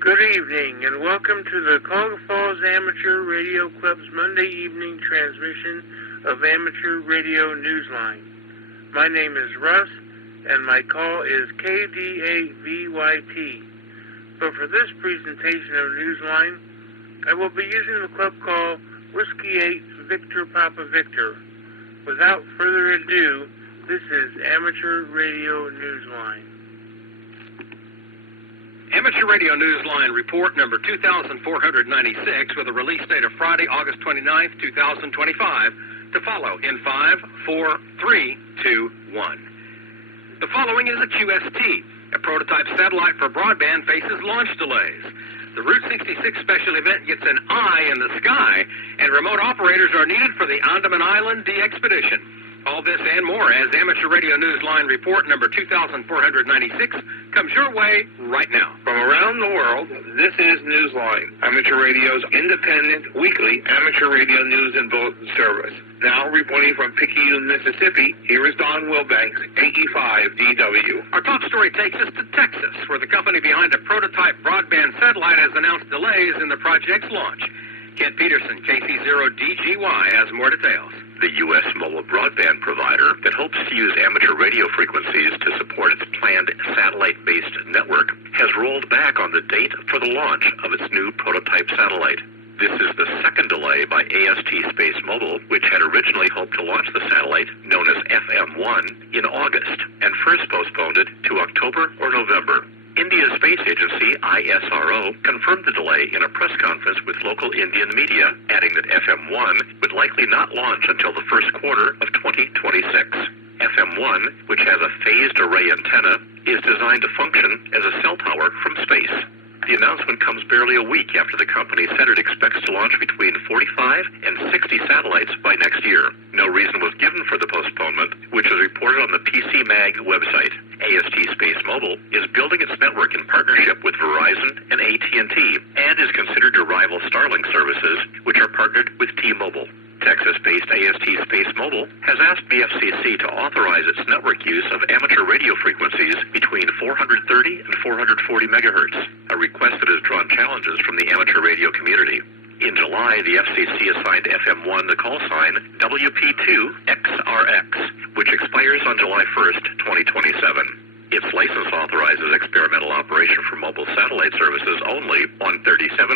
Good evening, and welcome to the Cuyahoga Falls Amateur Radio Club's Monday evening transmission of Amateur Radio Newsline. My name is Russ, and my call is KD8VYT. But for this presentation of Newsline, I will be using the club call Whiskey 8 Victor Papa Victor. Without further ado, this is Amateur Radio Newsline. Amateur Radio Newsline report number 2496 with a release date of Friday, August 29th, 2025, to follow in 5, 4, 3, 2, 1. The following is a QST. A prototype satellite for broadband faces launch delays. The Route 66 special event gets an eye in the sky, and remote operators are needed for the Andaman Island de-expedition. All this and more as Amateur Radio Newsline report number 2496 comes your way right now. From around the world, this is Newsline, Amateur Radio's independent, weekly amateur radio news and bulletin service. Now reporting from Picayune, Mississippi, here is Don Wilbanks, 85DW. Our top story takes us to Texas, where the company behind a prototype broadband satellite has announced delays in the project's launch. Kent Peterson, KC0DGY, has more details. The U.S. mobile broadband provider that hopes to use amateur radio frequencies to support its planned satellite-based network has rolled back on the date for the launch of its new prototype satellite. This is the second delay by AST Space Mobile, which had originally hoped to launch the satellite, known as FM1, in August, and first postponed it to October or November. India's space agency, ISRO, confirmed the delay in a press conference with local Indian media, adding that FM1 would likely not launch until the first quarter of 2026. FM1, which has a phased array antenna, is designed to function as a cell tower from space. The announcement comes barely a week after the company said it expects to launch between 45 and 60 satellites by next year. No reason was given for the postponement, which is reported on the PC Mag website. AST Space Mobile is building its network in partnership with Verizon and AT&T and is considered to rival Starlink services, which are partnered with T-Mobile. Texas-based AST Space Mobile has asked the FCC to authorize its network use of amateur radio frequencies between 430 and 440 megahertz, a request that has drawn challenges from the amateur radio community. In July, the FCC assigned FM1 the call sign WP2XRX, which expires on July 1st, 2027. Its license authorizes experimental operation for mobile satellite services only on 37.5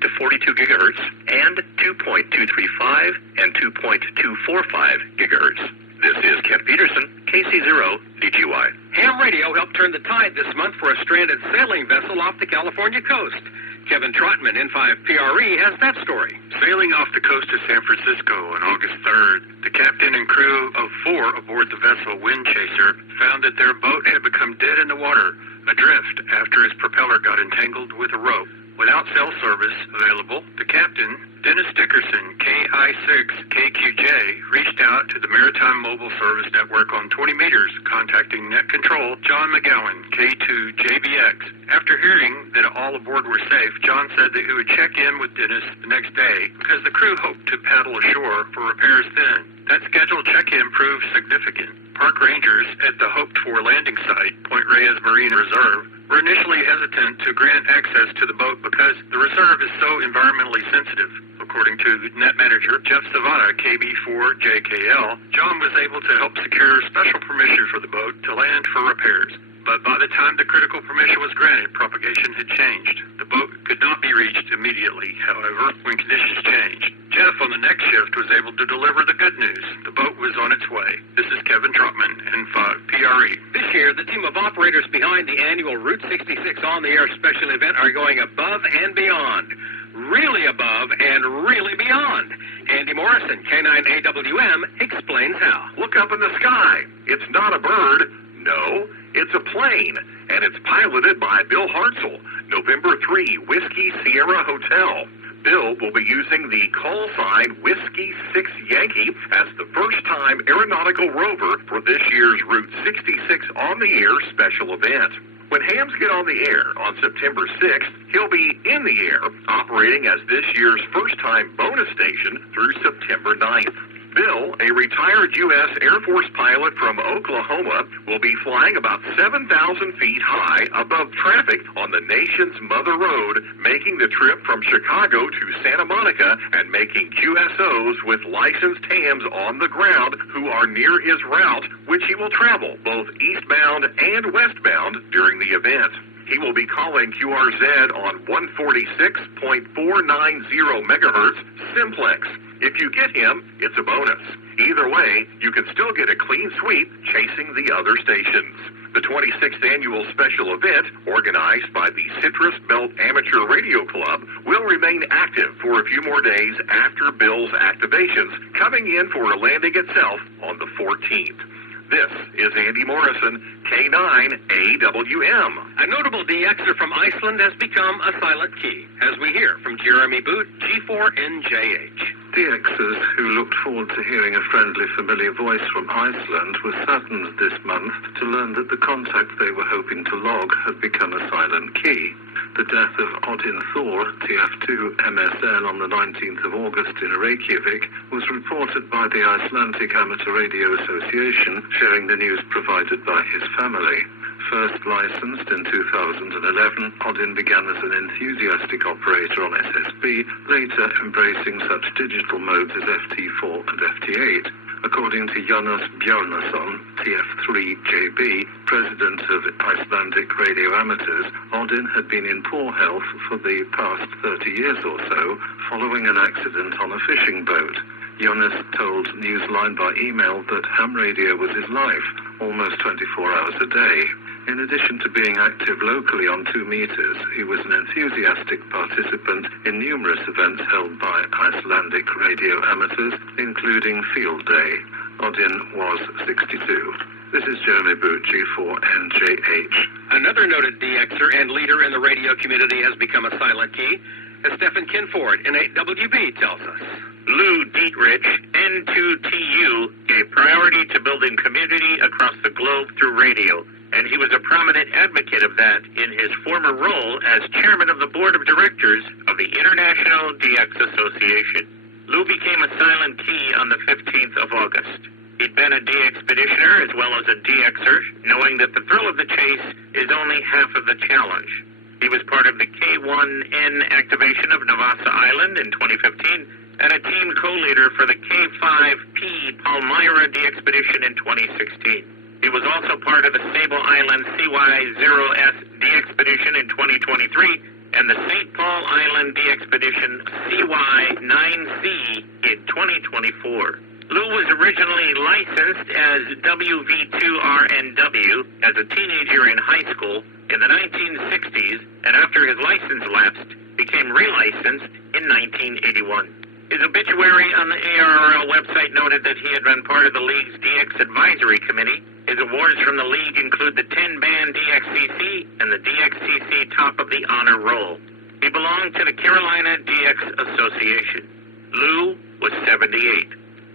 to 42 gigahertz and 2.235 and 2.245 gigahertz. This is Kent Peterson, KC0DGY. Ham radio helped turn the tide this month for a stranded sailing vessel off the California coast. Kevin Trotman, N5PRE, has that story. Sailing off the coast of San Francisco on August 3rd, the captain and crew of 4 aboard the vessel Wind Chaser found that their boat had become dead in the water, adrift after its propeller got entangled with a rope. Without cell service available, the captain, Dennis Dickerson, KI6KQJ, reached out to the Maritime Mobile Service Network on 20 meters, contacting Net Control John McGowan, K2JBX. After hearing that all aboard were safe, John said that he would check in with Dennis the next day because the crew hoped to paddle ashore for repairs then. That scheduled check-in proved significant. Park rangers at the hoped-for landing site, Point Reyes Marine Reserve, were initially hesitant to grant access to the boat because the reserve is so environmentally sensitive. According to net manager Jeff Savada, KB4JKL, John was able to help secure special permission for the boat to land for repairs. But by the time the critical permission was granted, propagation had changed. The boat could not be reached immediately, however, when conditions changed. Jeff, on the next shift, was able to deliver the good news. The boat was on its way. This is Kevin Trotman, N5PRE. This year, the team of operators behind the annual Route 66 on-the-air special event are going above and beyond. Really above and really beyond. Andy Morrison, K9AWM, explains how. Look up in the sky. It's not a bird. No, it's a plane, and it's piloted by Bill Hartzell, November 3, Whiskey Sierra Hotel. Bill will be using the call sign Whiskey 6 Yankee as the first-time aeronautical rover for this year's Route 66 on-the-air special event. When hams get on the air on September 6th, he'll be in the air, operating as this year's first-time bonus station through September 9th. Bill, a retired U.S. Air Force pilot from Oklahoma, will be flying about 7,000 feet high above traffic on the nation's mother road, making the trip from Chicago to Santa Monica and making QSOs with licensed hams on the ground who are near his route, which he will travel both eastbound and westbound during the event. He will be calling QRZ on 146.490 megahertz simplex. If you get him, it's a bonus. Either way, you can still get a clean sweep chasing the other stations. The 26th annual special event, organized by the Citrus Belt Amateur Radio Club, will remain active for a few more days after Bill's activations, coming in for a landing itself on the 14th. This is Andy Morrison, K9AWM. A notable DXer from Iceland has become a silent key, as we hear from Jeremy Boot, G4NJH. DXers who looked forward to hearing a friendly, familiar voice from Iceland were saddened this month to learn that the contact they were hoping to log had become a silent key. The death of Odin Thor, TF2 MSN, on the 19th of August in Reykjavik was reported by the Icelandic Amateur Radio Association, sharing the news provided by his family. First licensed in 2011, Odin began as an enthusiastic operator on SSB, later embracing such digital modes as FT4 and FT8. According to Jonas Bjarnason, TF3JB, president of Icelandic Radio Amateurs, Odin had been in poor health for the past 30 years or so, following an accident on a fishing boat. Jonas told Newsline by email that ham radio was his life, almost 24 hours a day. In addition to being active locally on 2 meters, he was an enthusiastic participant in numerous events held by Icelandic radio amateurs, including Field Day. Odin was 62. This is Jeremy Boot, G4NJH. Another noted DXer and leader in the radio community has become a silent key, as Stephen Kinford in 8WB tells us. Lou Dietrich, N2TU, gave priority to building community across the globe through radio, and he was a prominent advocate of that in his former role as chairman of the board of directors of the International DX Association. Lou became a silent key on the 15th of August. He'd been a DXpeditioner as well as a DXer, knowing that the thrill of the chase is only half of the challenge. He was part of the K1N activation of Navassa Island in 2015 and a team co-leader for the K5P Palmyra DXpedition in 2016. He was also part of the Sable Island CY0S DXpedition in 2023 and the St. Paul Island DXpedition CY9C in 2024. Lou was originally licensed as WV2RNW as a teenager in high school in the 1960s, and after his license lapsed, became relicensed in 1981. His obituary on the ARRL website noted that he had been part of the League's DX Advisory Committee. His awards from the League include the 10-band DXCC and the DXCC Top of the Honor Roll. He belonged to the Carolina DX Association. Lou was 78.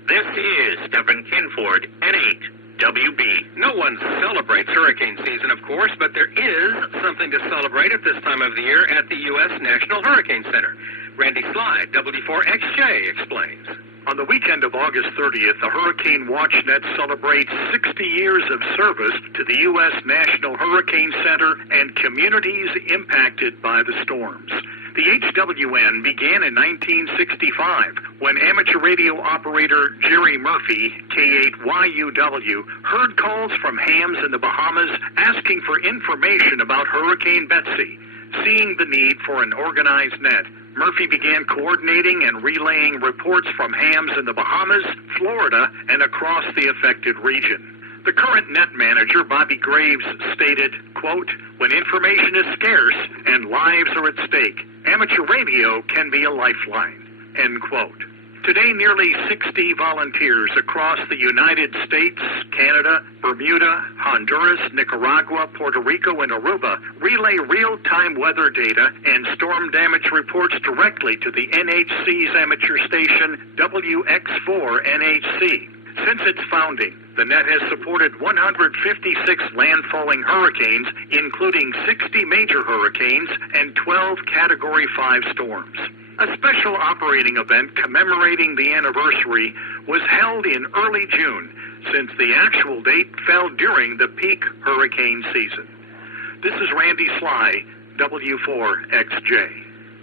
This is Stephen Kinford, N8WB. No one celebrates hurricane season, of course, but there is something to celebrate at this time of the year at the U.S. National Hurricane Center. Randy Slide, W4XJ, explains. On the weekend of August 30th, the Hurricane WatchNet celebrates 60 years of service to the U.S. National Hurricane Center and communities impacted by the storms. The HWN began in 1965 when amateur radio operator Jerry Murphy, K8YUW, heard calls from hams in the Bahamas asking for information about Hurricane Betsy. Seeing the need for an organized net, Murphy began coordinating and relaying reports from hams in the Bahamas, Florida, and across the affected region. The current net manager, Bobby Graves, stated, quote, "When information is scarce and lives are at stake, amateur radio can be a lifeline," end quote. Today, nearly 60 volunteers across the United States, Canada, Bermuda, Honduras, Nicaragua, Puerto Rico, and Aruba relay real-time weather data and storm damage reports directly to the NHC's amateur station WX4 NHC. Since its founding, The net has supported 156 landfalling hurricanes, including 60 major hurricanes and 12 Category 5 storms. A special operating event commemorating the anniversary was held in early June, since the actual date fell during the peak hurricane season. This is Randy Sly, W4XJ.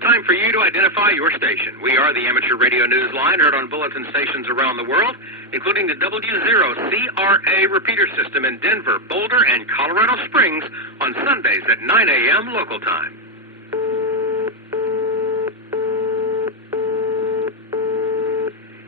Time for you to identify your station. We are the Amateur Radio Newsline, heard on bulletin stations around the world, including the W0CRA repeater system in Denver, Boulder, and Colorado Springs on Sundays at 9 a.m. local time.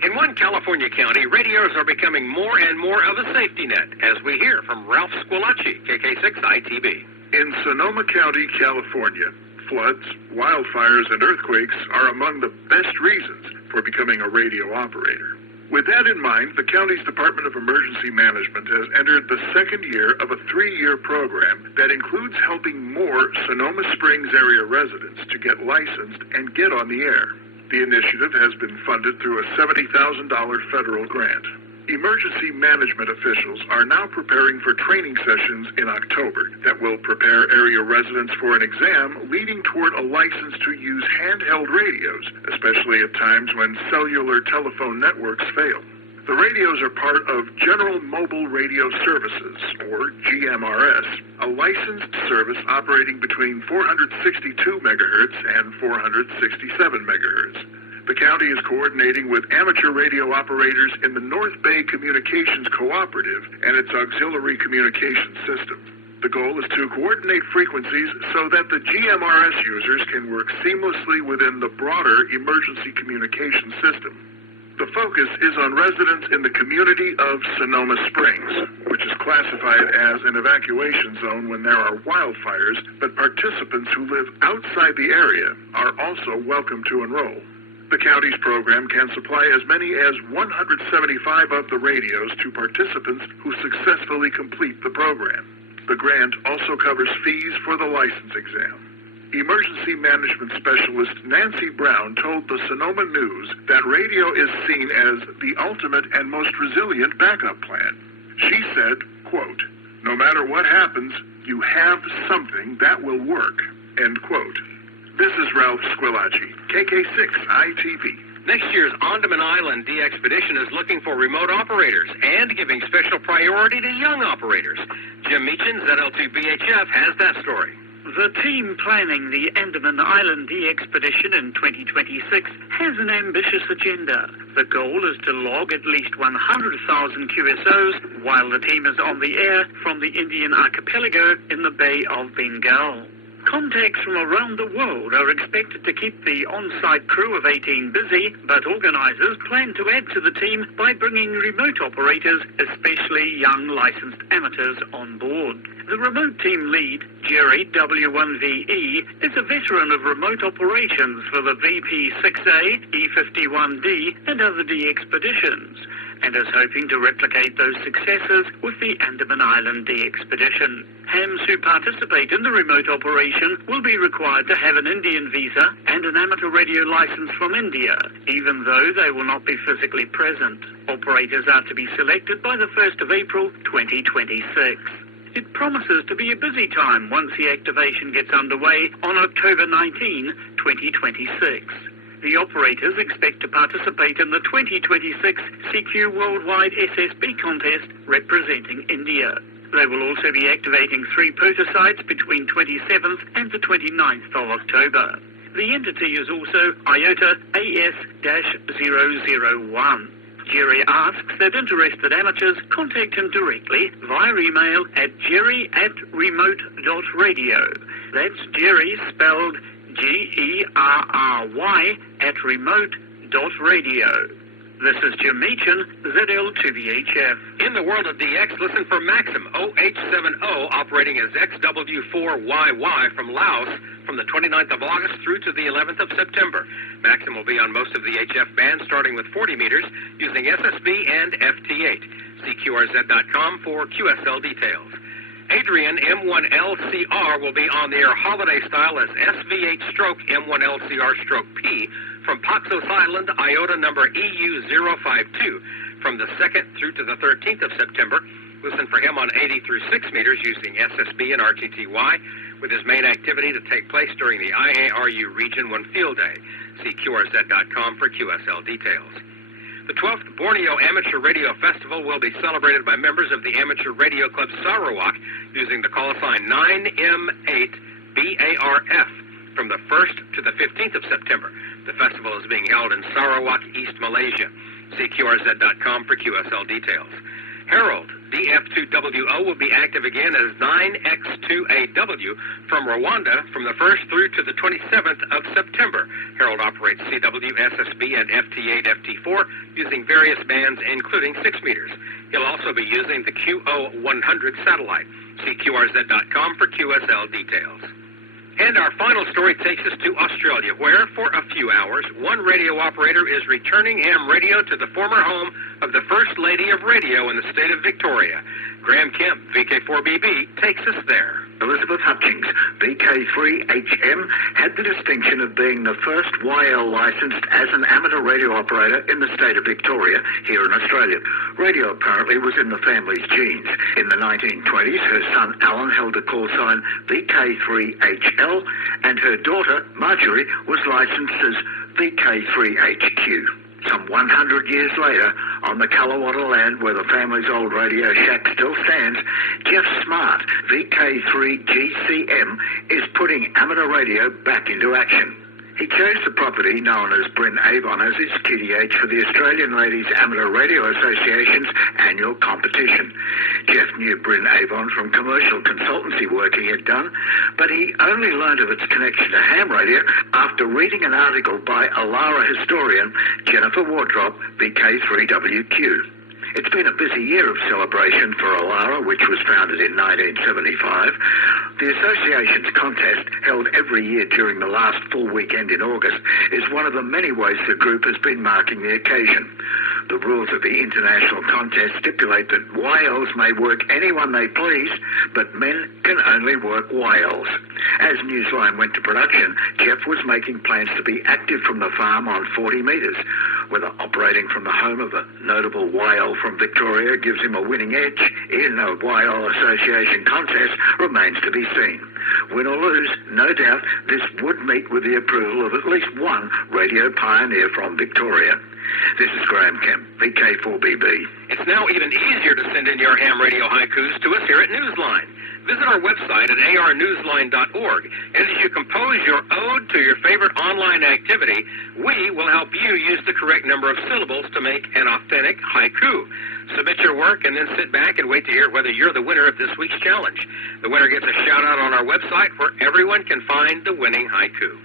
In one California county, radios are becoming more and more of a safety net, as we hear from Ralph Squillaci, KK6ITB. In Sonoma County, California, floods, wildfires, and earthquakes are among the best reasons for becoming a radio operator. With that in mind, the county's Department of Emergency Management has entered the second year of a 3-year program that includes helping more Sonoma Springs area residents to get licensed and get on the air. The initiative has been funded through a $70,000 federal grant. Emergency management officials are now preparing for training sessions in October that will prepare area residents for an exam leading toward a license to use handheld radios, especially at times when cellular telephone networks fail. The radios are part of General Mobile Radio Services, or GMRS, a licensed service operating between 462 megahertz and 467 megahertz. The county is coordinating with amateur radio operators in the North Bay Communications Cooperative and its auxiliary communication system. The goal is to coordinate frequencies so that the GMRS users can work seamlessly within the broader emergency communication system. The focus is on residents in the community of Sonoma Springs, which is classified as an evacuation zone when there are wildfires, but participants who live outside the area are also welcome to enroll. The county's program can supply as many as 175 of the radios to participants who successfully complete the program. The grant also covers fees for the license exam. Emergency Management Specialist Nancy Brown told the Sonoma News that radio is seen as the ultimate and most resilient backup plan. She said, quote, "No matter what happens, you have something that will work," end quote. This is Ralph Squillaci, KK6ITV. Next year's Andaman Island D-Expedition is looking for remote operators and giving special priority to young operators. Jim Meechan, ZL2BHF, has that story. The team planning the Andaman Island D-Expedition in 2026 has an ambitious agenda. The goal is to log at least 100,000 QSOs while the team is on the air from the Indian archipelago in the Bay of Bengal. Contacts from around the world are expected to keep the on-site crew of 18 busy, but organizers plan to add to the team by bringing remote operators, especially young licensed amateurs, on board. The remote team lead, Jerry W1VE, is a veteran of remote operations for the VP6A, E51D, and other D expeditions, and is hoping to replicate those successes with the Andaman Island D expedition. Hams who participate in the remote operation will be required to have an Indian visa and an amateur radio license from India, even though they will not be physically present. Operators are to be selected by the 1st of April 2026. It promises to be a busy time once the activation gets underway on October 19, 2026. The operators expect to participate in the 2026 CQ Worldwide SSB contest representing India. They will also be activating 3 prototypes between 27th and the 29th of October. The entity is also IOTA AS-001. Jerry asks that interested amateurs contact him directly via email at jerry@remote.radio. That's Jerry spelled GERRY @remote.radio. This is Jim Meechan, ZL2BHF. In the world of DX, listen for Maxim OH70 operating as XW4YY from Laos from the 29th of August through to the 11th of September. Maxim will be on most of the HF bands starting with 40 meters using SSB and FT8. See QRZ.com for QSL details. Adrian M1LCR will be on the air holiday style as SV8 stroke M1LCR stroke P from Paxos Island, IOTA number EU052. from the 2nd through to the 13th of September. Listen for him on 80 through 6 meters using SSB and RTTY, with his main activity to take place during the IARU Region 1 Field Day. See QRZ.com for QSL details. The 12th Borneo Amateur Radio Festival will be celebrated by members of the Amateur Radio Club Sarawak using the call sign 9M8BARF from the 1st to the 15th of September. The festival is being held in Sarawak, East Malaysia. See QRZ.com for QSL details. Herald DF2WO will be active again as 9X2AW from Rwanda from the 1st through to the 27th of September. Herald operates CW, SSB, and FT8, FT4 using various bands, including 6 meters. He'll also be using the QO100 satellite. See QRZ.com for QSL details. And our final story takes us to Australia, where, for a few hours, one radio operator is returning ham radio to the former home of the First Lady of Radio in the state of Victoria. Graham Kemp, VK4BB, takes us there. Elizabeth Hutchings, VK3HM, had the distinction of being the first YL licensed as an amateur radio operator in the state of Victoria, here in Australia. Radio apparently was in the family's genes. In the 1920s, her son Alan held the call sign VK3HL, and her daughter, Marjorie, was licensed as VK3HQ. Some 100 years later, on the Kallawatta land where the family's old radio shack still stands, Jeff Smart, VK3GCM, is putting amateur radio back into action. He chose the property known as Bryn Avon as his QTH for the Australian Ladies Amateur Radio Association's annual competition. Jeff knew Bryn Avon from commercial consultancy work he had done, but he only learned of its connection to ham radio after reading an article by Alara historian Jennifer Wardrop, VK3WQ. It's been a busy year of celebration for Alara, which was founded in 1975. The association's contest, held every year during the last full weekend in August, is one of the many ways the group has been marking the occasion. The rules of the international contest stipulate that YLs may work anyone they please, but men can only work YLs. As Newsline went to production, Jeff was making plans to be active from the farm on 40 metres. Whether operating from the home of a notable YL from Victoria gives him a winning edge in a YL Association contest remains to be seen. Win or lose, no doubt this would meet with the approval of at least one radio pioneer from Victoria. This is Graham Kemp, VK4BB. It's now even easier to send in your ham radio haikus to us here at Newsline. Visit our website at arnewsline.org, and as you compose your ode to your favorite online activity, we will help you use the correct number of syllables to make an authentic haiku. Submit your work and then sit back and wait to hear whether you're the winner of this week's challenge. The winner gets a shout-out on our website where everyone can find the winning haiku.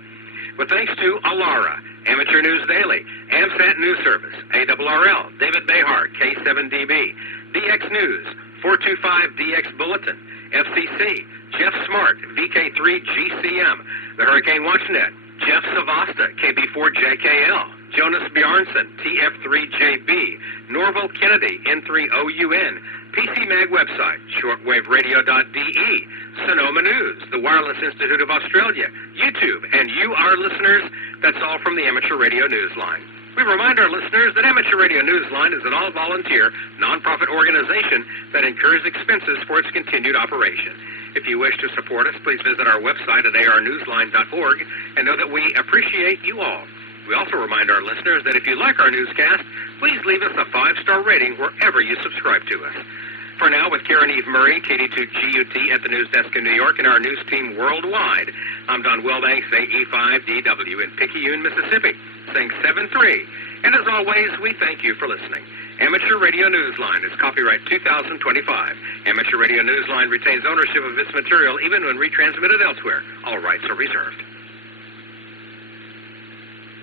With thanks to Alara, Amateur News Daily, AMSAT News Service, ARRL, David Behar, K7DB, DX News, 425DX Bulletin, FCC, Jeff Smart, VK3GCM, the Hurricane WatchNet, Jeff Savasta, KB4JKL, Jonas Bjarnson, TF3JB, Norval Kennedy, N3OUN, PC Mag website, shortwaveradio.de, Sonoma News, the Wireless Institute of Australia, YouTube, and you, our listeners. That's all from the Amateur Radio Newsline. We remind our listeners that Amateur Radio Newsline is an all-volunteer, non-profit organization that incurs expenses for its continued operation. If you wish to support us, please visit our website at arnewsline.org and know that we appreciate you all. We also remind our listeners that if you like our newscast, please leave us a 5-star rating wherever you subscribe to us. For now, with Karen Eve Murray, KD2GUT at the news desk in New York, and our news team worldwide, I'm Don Wilbanks, AE5DW in Picayune, Mississippi, saying 7-3. And as always, we thank you for listening. Amateur Radio Newsline is copyright 2025. Amateur Radio Newsline retains ownership of this material even when retransmitted elsewhere. All rights are reserved.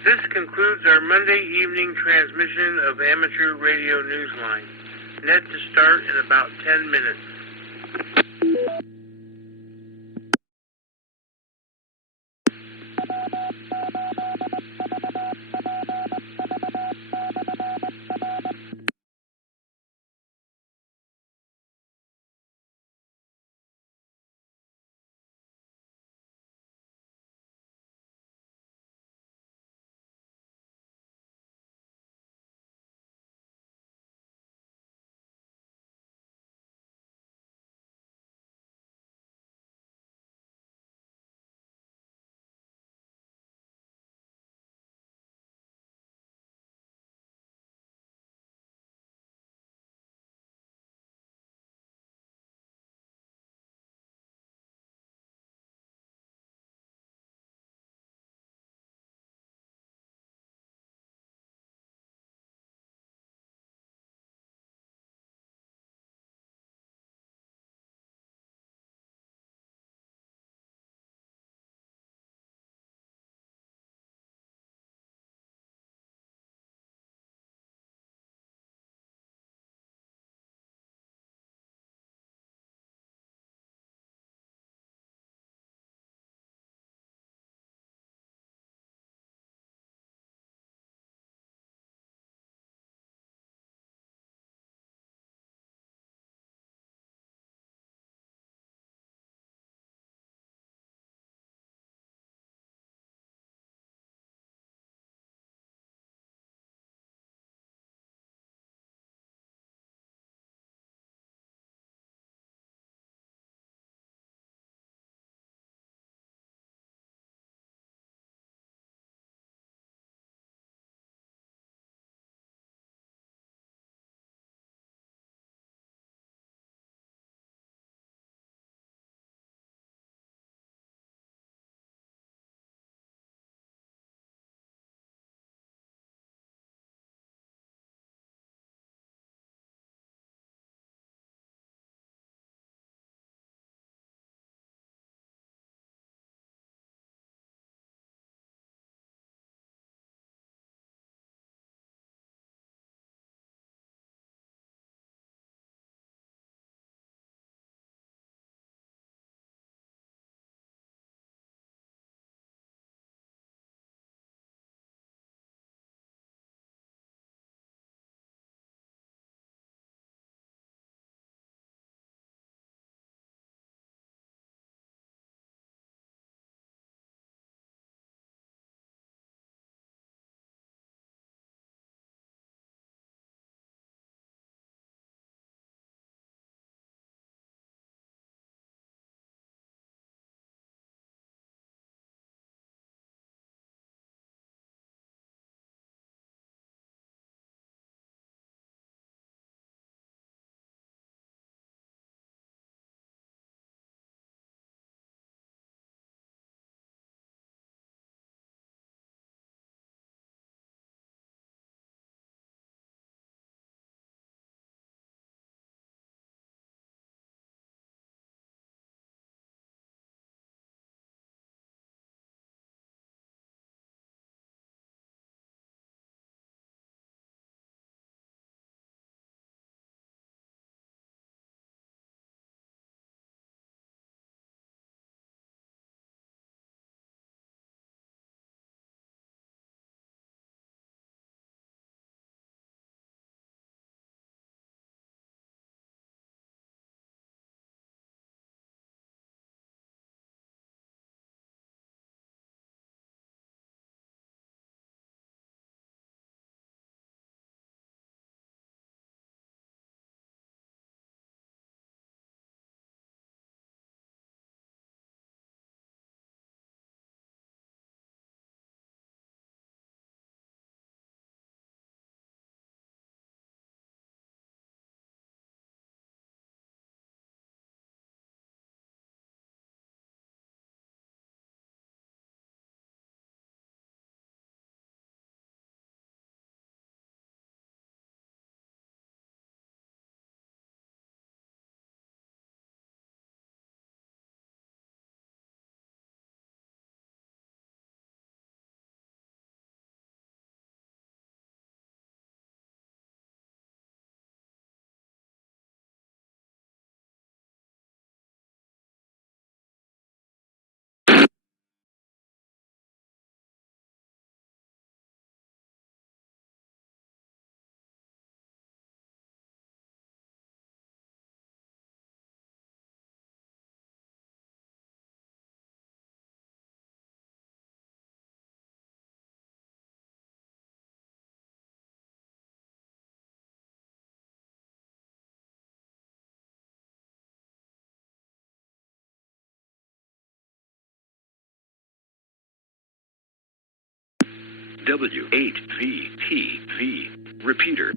This concludes our Monday evening transmission of Amateur Radio Newsline. Net to start in about 10 minutes. W8VTV. Repeater.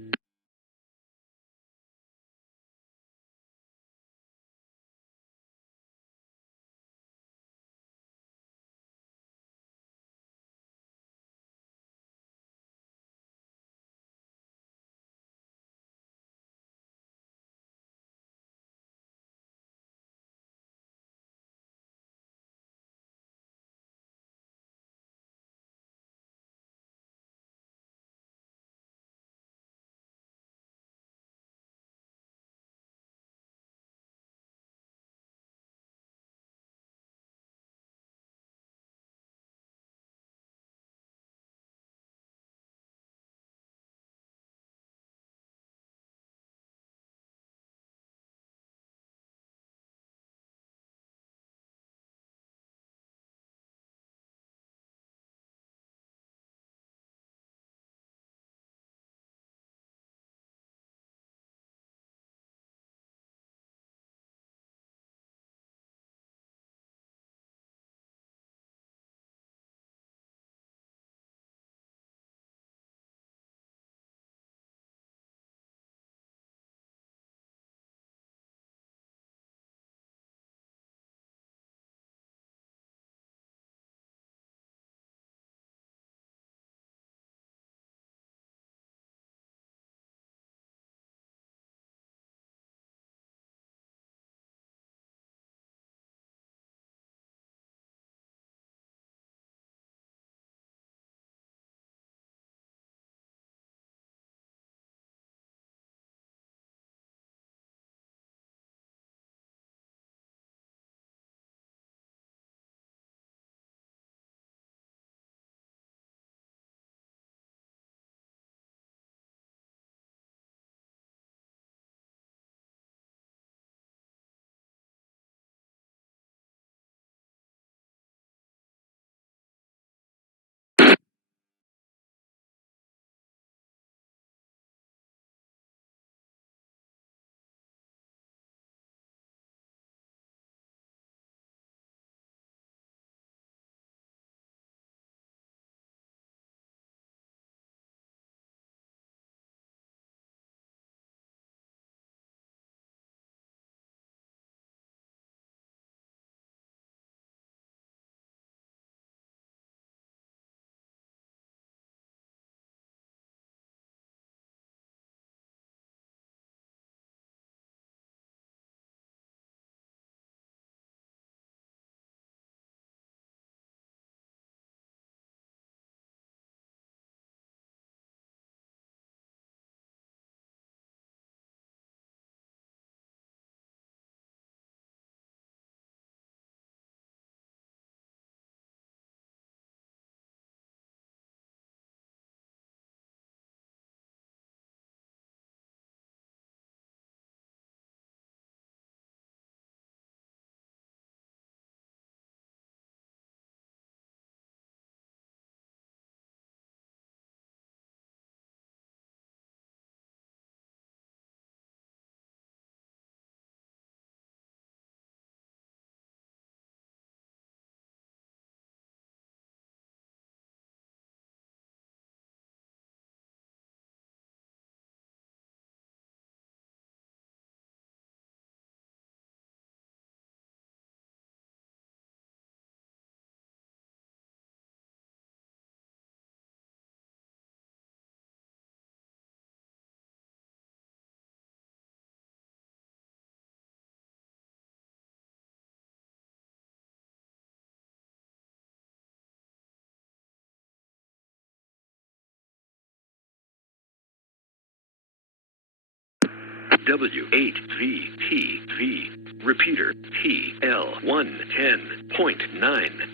W8VTV. Repeater. TL110.9.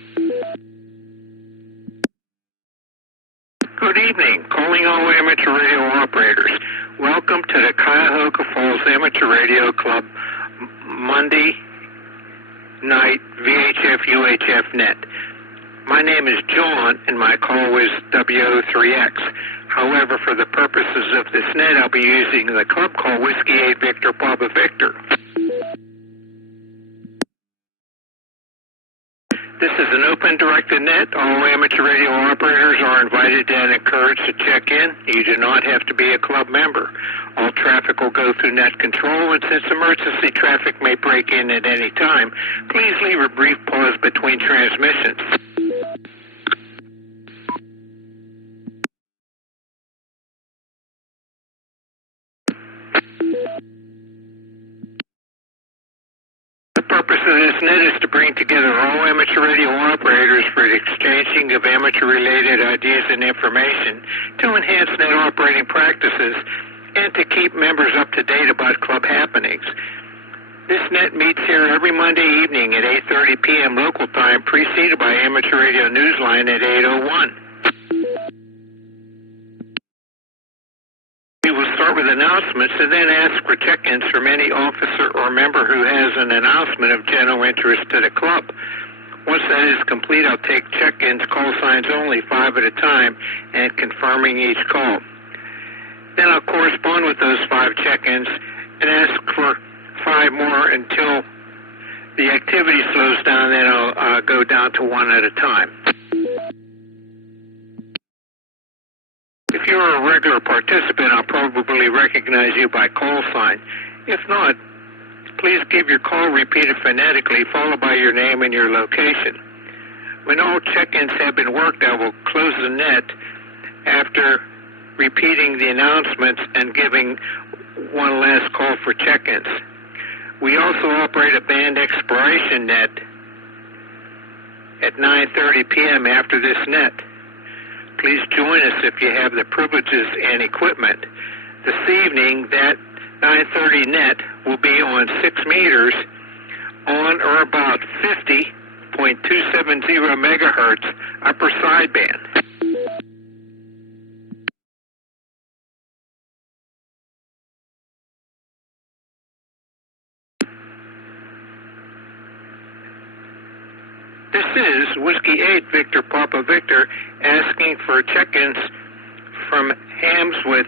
Good evening, calling all amateur radio operators. Welcome to the Cuyahoga Falls Amateur Radio Club Monday night VHF UHF net. My name is John and my call is WO3X. However, for the purposes of this net, I'll be using the club call Whiskey 8 Victor Papa Victor. This is an open directed net. All amateur radio operators are invited and encouraged to check in. You do not have to be a club member. All traffic will go through net control, and since emergency traffic may break in at any time, please leave a brief pause between transmissions. The purpose of this net is to bring together all amateur radio operators for the exchanging of amateur-related ideas and information to enhance net operating practices and to keep members up to date about club happenings. This net meets here every Monday evening at 8:30 p.m. local time, preceded by Amateur Radio Newsline at 8:01. We will start with announcements and then ask for check-ins from any officer or member who has an announcement of general interest to the club. Once that is complete, I'll take check-ins, call signs only, 5 at a time, and confirming each call. Then I'll correspond with those 5 check-ins and ask for 5 more until the activity slows down, then I'll go down to 1 at a time. If you're a regular participant, I'll probably recognize you by call sign. If not, please give your call repeated phonetically, followed by your name and your location. When all check-ins have been worked, I will close the net after repeating the announcements and giving one last call for check-ins. We also operate a band exploration net at 9:30 p.m. after this net. Please join us if you have the privileges and equipment. This evening, that 9:30 net will be on 6 meters on or about 50.270 megahertz upper sideband. This is Whiskey 8 Victor Papa Victor asking for check-ins from hams with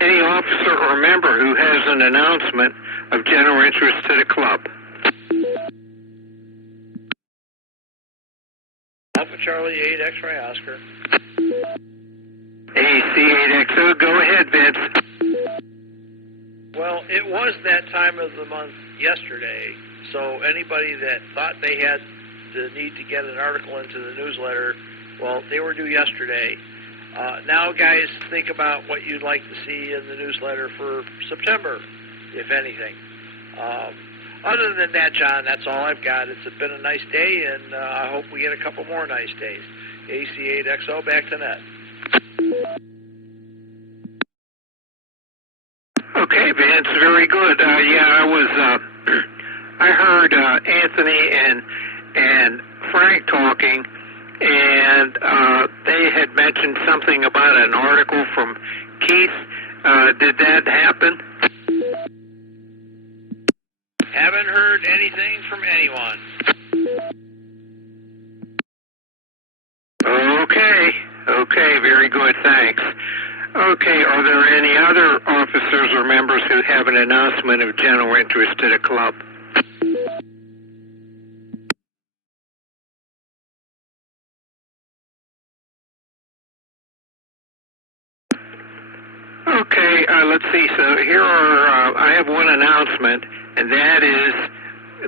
any officer or member who has an announcement of general interest to the club. Alpha Charlie 8 X-Ray Oscar. AC8XO, go ahead, Vince. Well, it was that time of the month yesterday, so anybody that thought they had the need to get an article into the newsletter, well, they were due yesterday. Now, guys, think about what you'd like to see in the newsletter for September, if anything. Other than that, John, that's all I've got. It's been a nice day, and I hope we get a couple more nice days. AC8XO, back to net. Okay, Vince, very good. I heard Anthony and Frank talking, and they had mentioned something about an article from Keith. Did that happen? Haven't heard anything from anyone. Okay, very good, thanks. Okay, are there any other officers or members who have an announcement of general interest to the club? Okay, let's see. So here are, I have one announcement, and that is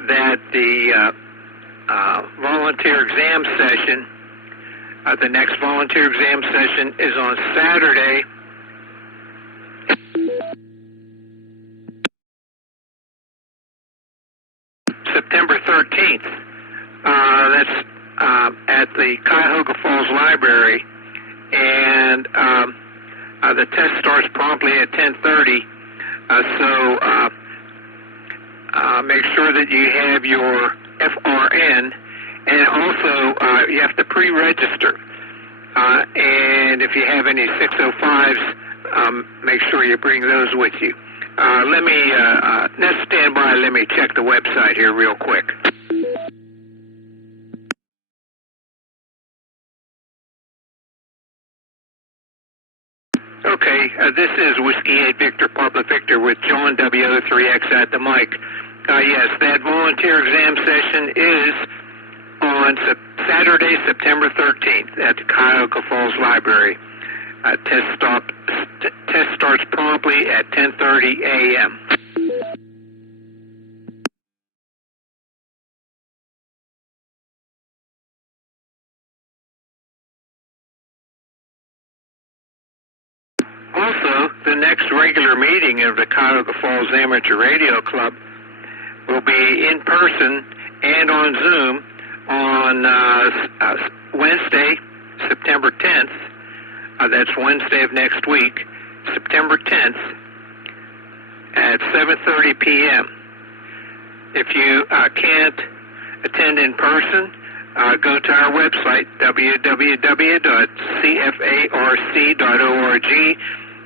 that the volunteer exam session, the next volunteer exam session is on Saturday, September 13th. That's at the Cuyahoga Falls Library, and the test starts promptly at 10:30. So make sure that you have your FRN, and also you have to pre-register. And if you have any 605s, make sure you bring those with you. Let's stand by. Let me check the website here real quick. Okay, this is Whiskey 8 Victor Papa Victor with John WO3X at the mic. Yes, that volunteer exam session is on Saturday, September 13th at the Cuyahoga Falls Library. Test starts promptly at 10:30 a.m. Also, the next regular meeting of the Cuyahoga Falls Amateur Radio Club will be in person and on Zoom on Wednesday, September 10th. That's Wednesday of next week, September 10th at 7:30 p.m. If you can't attend in person, go to our website, www.cfarc.org.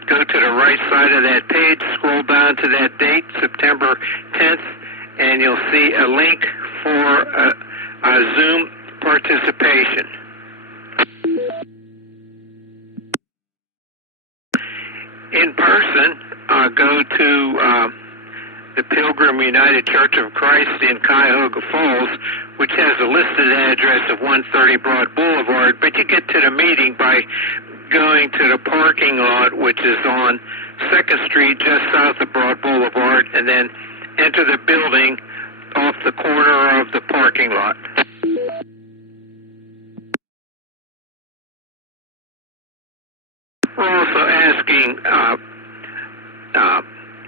Go to the right side of that page, scroll down to that date, September 10th, and you'll see a link for a Zoom participation. In person, go to the Pilgrim United Church of Christ in Cuyahoga Falls, which has a listed address of 130 Broad Boulevard, but you get to the meeting by going to the parking lot, which is on 2nd Street, just south of Broad Boulevard, and then enter the building off the corner of the parking lot. We're also asking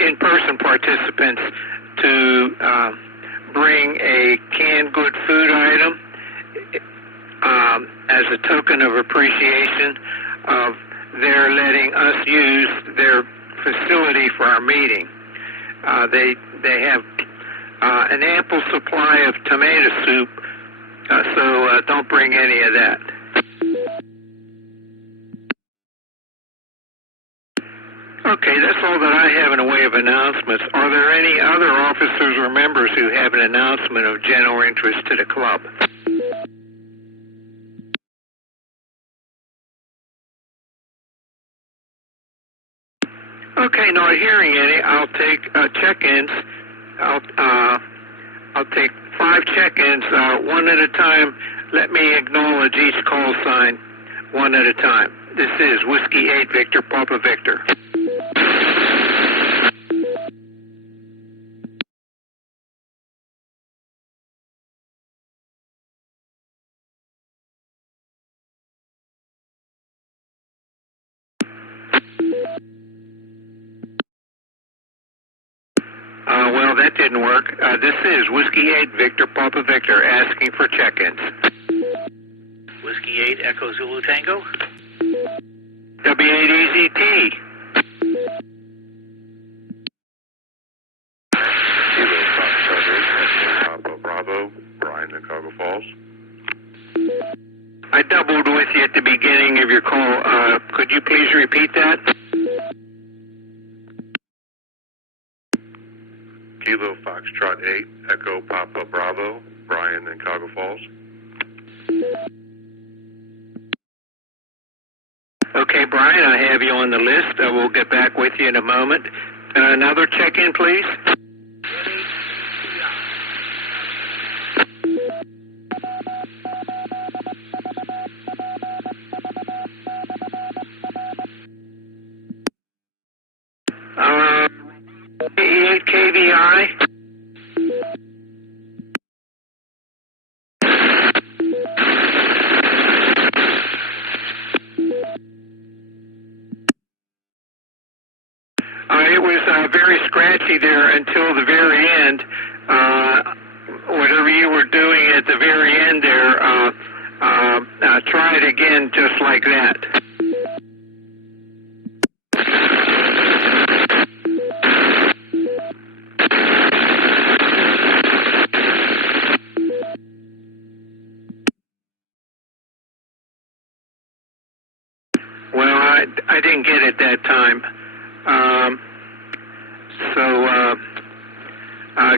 in-person participants to bring a canned good food item as a token of appreciation of their letting us use their facility for our meeting. They have an ample supply of tomato soup, so don't bring any of that. Okay, that's all that I have in the way of announcements. Are there any other officers or members who have an announcement of general interest to the club? Okay, not hearing any. I'll take check-ins. I'll take 5 check-ins, one at a time. Let me acknowledge each call sign one at a time. This is Whiskey 8 Victor Papa Victor. Well, that didn't work. This is Whiskey 8 Victor Papa Victor asking for check-ins. Whiskey 8 Echo Zulu Tango. W8 EZT. Papa Bravo, Brian in Cuyahoga Falls. I doubled with you at the beginning of your call. Could you please repeat that? Kilo Foxtrot 8, Echo Papa Bravo, Brian in Cuyahoga Falls. Okay, Brian, I have you on the list. We'll get back with you in a moment. Another check-in, please. KVI. It was very scratchy there until the very end. Whatever you were doing at the very end there, try it again just like that. Well, I didn't get it that time.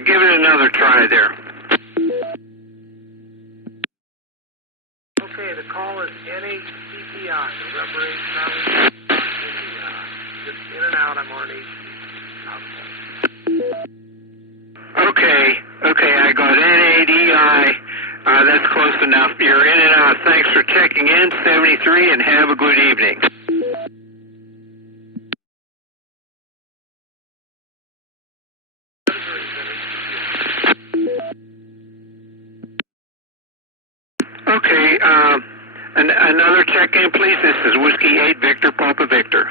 Give it another try there. Okay, the call is NHCPI, November 8 Charlie. Just in and out, I'm on HC. Okay, Okay, I got NADI. That's close enough. You're in and out. Thanks for checking in, 73, and have a good evening. Okay, another check-in, please. This is Whiskey 8, Victor, Papa Victor.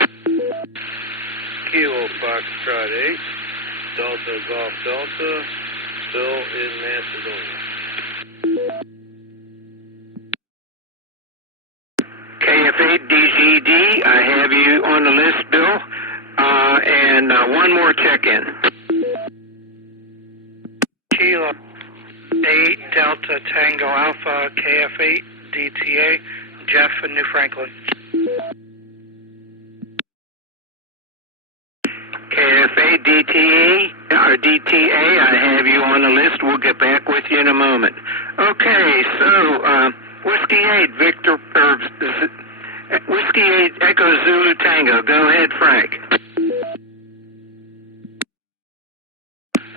Kilo Foxtrot 8, Delta Golf Delta, Bill in Macedonia. KF8DGD, I have you on the list, Bill. And one more check-in. Kilo 8 Delta Tango Alpha KF8 DTA, Jeff in New Franklin. KF8 DTA, I have you on the list. We'll get back with you in a moment. Okay, so Whiskey 8 Victor, Whiskey 8 Echo Zulu Tango. Go ahead, Frank.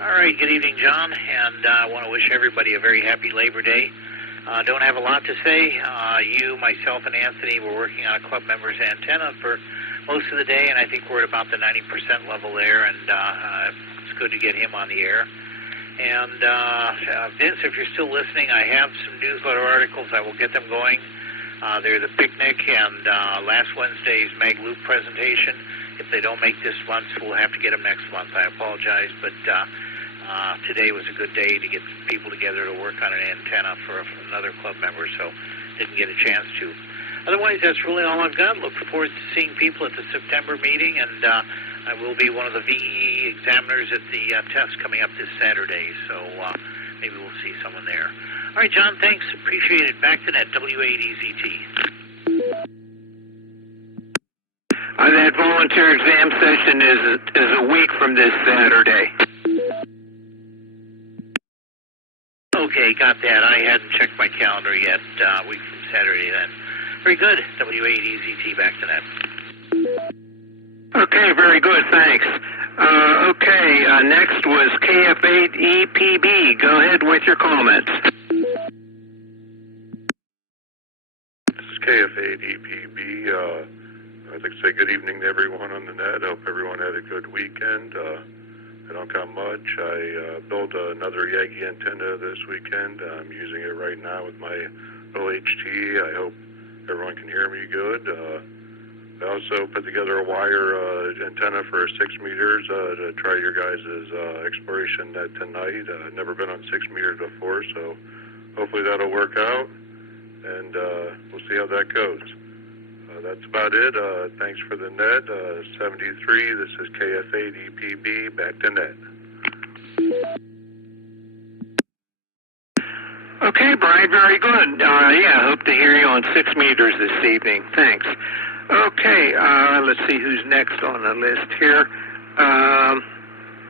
All right, good evening, John, and I want to wish everybody a very happy Labor Day. Don't have a lot to say. You, myself, and Anthony were working on a club member's antenna for most of the day, and I think we're at about the 90% level there, and it's good to get him on the air. And Vince, if you're still listening, I have some newsletter articles. I will get them going. They're the picnic and last Wednesday's Mag Loop presentation. If they don't make this month, we'll have to get them next month. I apologize, but today was a good day to get people together to work on an antenna for another club member, so didn't get a chance to. Otherwise, that's really all I've got. Look forward to seeing people at the September meeting, and I will be one of the VE examiners at the test coming up this Saturday, so maybe we'll see someone there. All right, John, thanks. Appreciate it. Back to net, W8EZT. That volunteer exam session is a week from this Saturday. Okay, got that. I hadn't checked my calendar yet. Week from Saturday then. Very good. W8EZT, back to net. Okay, very good. Thanks. Okay, next was KF8EPB. Go ahead with your comments. This is KF8EPB. I'd like to say good evening to everyone on the net. I hope everyone had a good weekend. I don't got much. I built another Yagi antenna this weekend. I'm using it right now with my LHT. I hope everyone can hear me good. I also put together a wire antenna for 6 meters to try your guys' exploration net tonight. I've never been on 6 meters before, so hopefully that'll work out, and we'll see how that goes. That's about it. Thanks for the net. 73, this is KF8EPB, back to net. Okay, Brian, very good. Yeah, I hope to hear you on 6 meters this evening. Thanks. Okay, let's see who's next on the list here.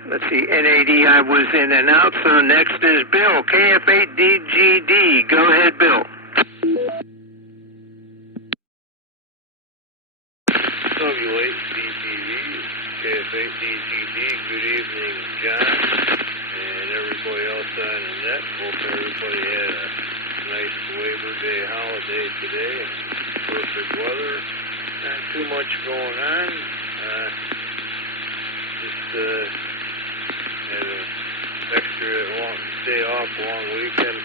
Let's see, NADI was in and out, so next is Bill, KF8DGD. Go ahead, Bill. W8DTV, KF8DGD. Good evening, John, and everybody else on the net. Hope everybody had a nice Labor Day holiday today. Perfect weather. Not too much going on. Just had an extra day off, long weekend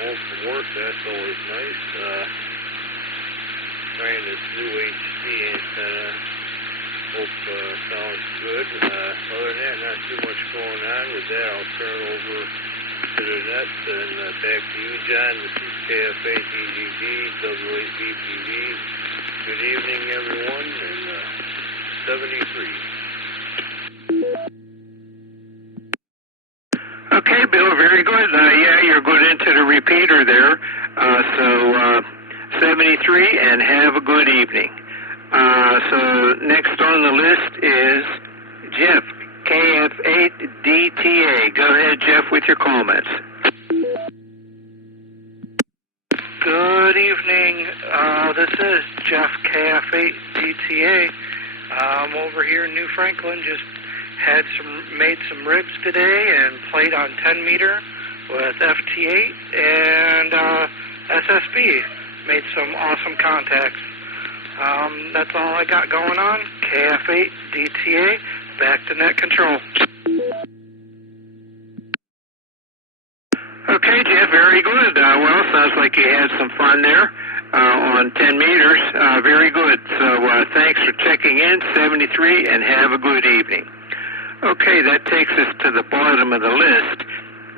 home from work. That's always nice. Trying this new HD antenna. Hope sounds good. Other than that, not too much going on. With that, I'll turn over to the net and back to you, John. This is KF8DGD, W8BPV. Good evening, everyone, and 73. Okay, Bill, very good. Yeah, you're good into the repeater there. So 73, and have a good evening. So next on the list is Jeff, KF8DTA. Go ahead, Jeff, with your comments. Good evening. This is Jeff, KF8DTA. I'm over here in New Franklin, just Made some rigs today and played on 10 meter with FT8 and SSB. Made some awesome contacts. That's all I got going on. KF8 DTA, back to net control. Okay, Jeff, very good. Well, sounds like you had some fun there on 10 meters. Very good. So thanks for checking in, 73, and have a good evening. Okay, that takes us to the bottom of the list.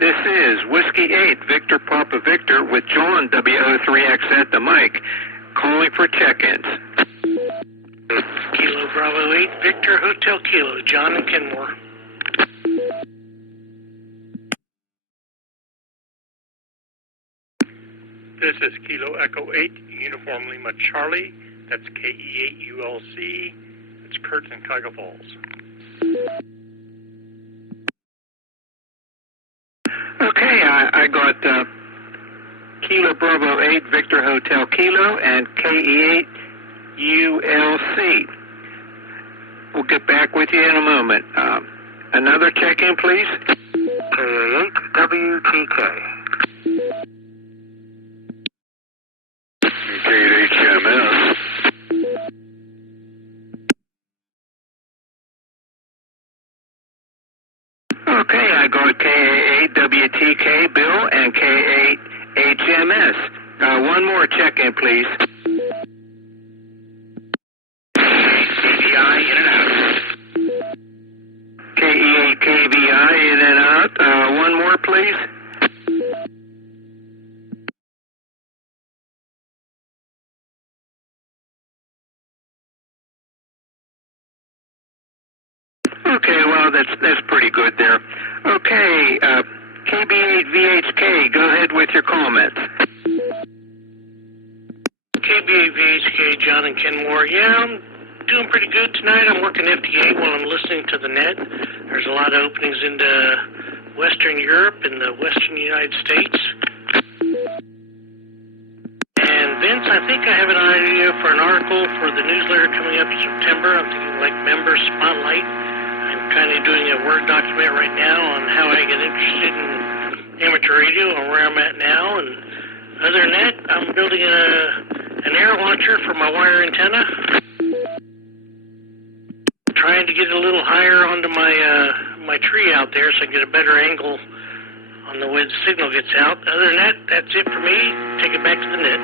This is Whiskey 8, Victor Papa Victor, with John WO3X at the mic, calling for check-ins. Kilo Bravo 8, Victor Hotel Kilo, John and Kenmore. This is Kilo Echo 8, Uniform Lima Charlie. That's KE8ULC. It's Kurt in Cuyahoga Falls. Okay, I got Kilo Bravo 8, Victor Hotel Kilo, and KE8 ULC. We'll get back with you in a moment. Another check-in, please. KE8 WTK. KE8 HMS. Okay, I got KA8 WTK Bill and KA8 HMS. One more check-in, please. KVI in and out. KE8 KVI in and out. One more, please. Okay, well, that's pretty good there. Okay, KB8VHK, go ahead with your comments. KB8VHK, John and Kenmore. Yeah, I'm doing pretty good tonight. I'm working FT8 while I'm listening to the net. There's a lot of openings into Western Europe and the Western United States. And Vince, I think I have an idea for an article for the newsletter coming up in September. I'm thinking like Member Spotlight. Kind of doing a Word document right now on how I get interested in amateur radio and where I'm at now. And other than that, I'm building an air launcher for my wire antenna. Trying to get a little higher onto my tree out there so I get a better angle on the way the signal gets out. Other than that, that's it for me. Take it back to the net.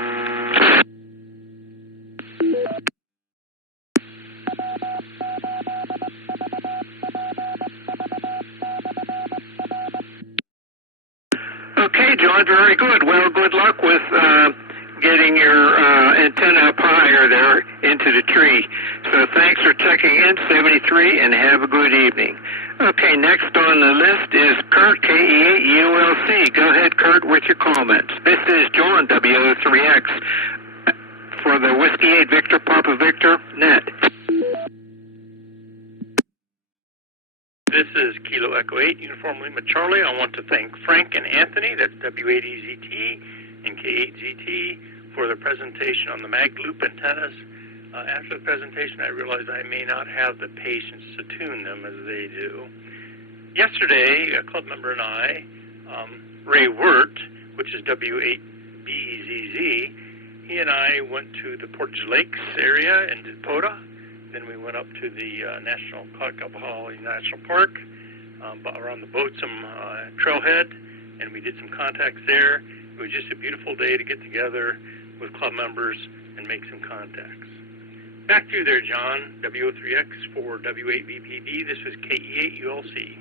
Okay, John, very good. Well, good luck with getting your antenna up higher there into the tree. So thanks for checking in, 73, and have a good evening. Okay, next on the list is Kurt, KE8ULC. Go ahead, Kurt, with your comments. This is John, WO3X, for the Whiskey 8 Victor Papa Victor net. This is Kilo Echo 8, Uniform Lima Charlie. I want to thank Frank and Anthony, that's W8EZT and K8ZT, for their presentation on the mag loop antennas. After the presentation, I realized I may not have the patience to tune them as they do. Yesterday, a club member and I, Ray Wirt, which is W8BZZ, he and I went to the Portage Lakes area and did POTA. Then we went up to the National Park, around the Boatsum trailhead, and we did some contacts there. It was just a beautiful day to get together with club members and make some contacts. Back to you there, John, WO3X for W8VPB. This is KE8ULC.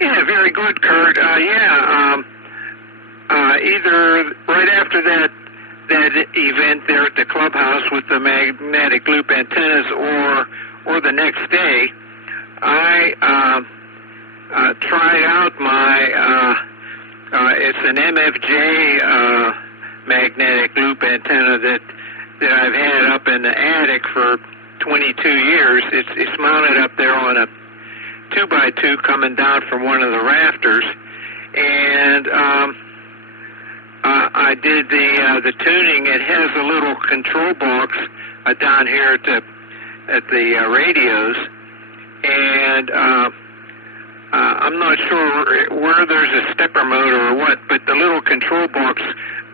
Yeah, very good, Kurt. Either right after that event there at the clubhouse with the magnetic loop antennas, or the next day, I tried out my it's an MFJ magnetic loop antenna that I've had up in the attic for 22 years. It's mounted up there on a 2x2 coming down from one of the rafters, and I did the tuning. It has a little control box down here to radios, and I'm not sure where there's a stepper motor or what, but the little control box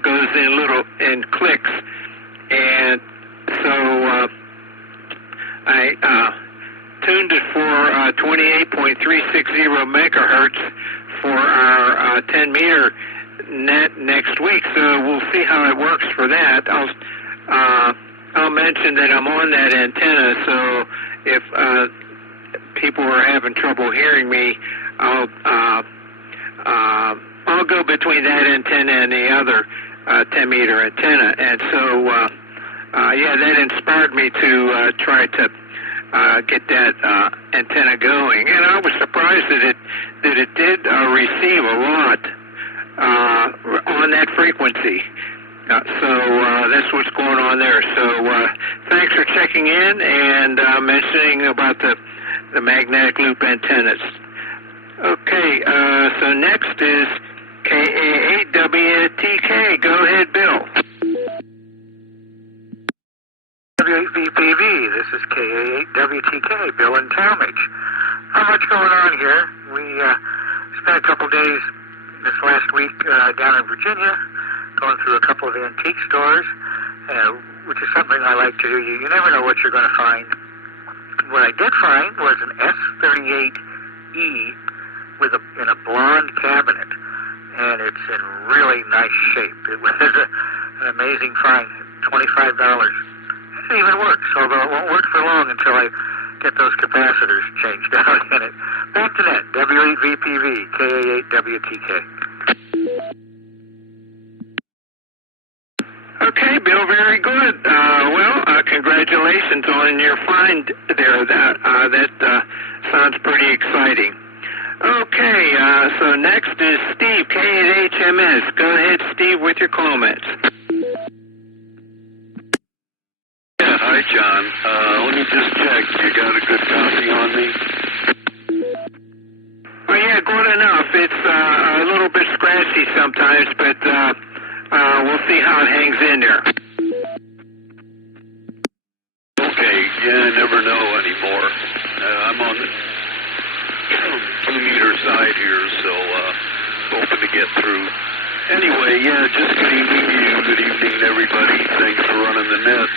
goes in clicks, and so I tuned it for 28.360 megahertz for our 10 meter net next week. So we'll see how it works for that. I'll mention that I'm on that antenna, so if people are having trouble hearing me, I'll go between that antenna and the other 10 meter antenna. And so that inspired me to try to get that antenna going. And I was surprised that it did receive a lot on that frequency. So that's what's going on there. So thanks for checking in and mentioning about the magnetic loop antennas. Okay, so next is KA8WTK. Go ahead, Bill. W8VPV, this is KA8WTK, Bill in Talmadge. Not much going on here. We spent a couple days this last week down in Virginia, going through a couple of antique stores, which is something I like to do. You never know what you're going to find. What I did find was an S38E in a blonde cabinet, and it's in really nice shape. It was an amazing find, $25. It even works, although it won't work for long until I get those capacitors changed out in it. Back to that, W8VPV, KA8WTK. Okay, Bill, very good. Congratulations on your find there. That sounds pretty exciting. Okay, so next is Steve, K8HMS. Go ahead, Steve, with your comments. Yeah, hi, John. Let me just check. You got a good copy on me? Oh, yeah, good enough. It's a little bit scratchy sometimes, but we'll see how it hangs in there. Okay, yeah, I never know anymore. I'm on the 2-meter side here, so hoping to get through. Anyway, yeah, just good evening to you. Good evening to everybody. Thanks for running the net.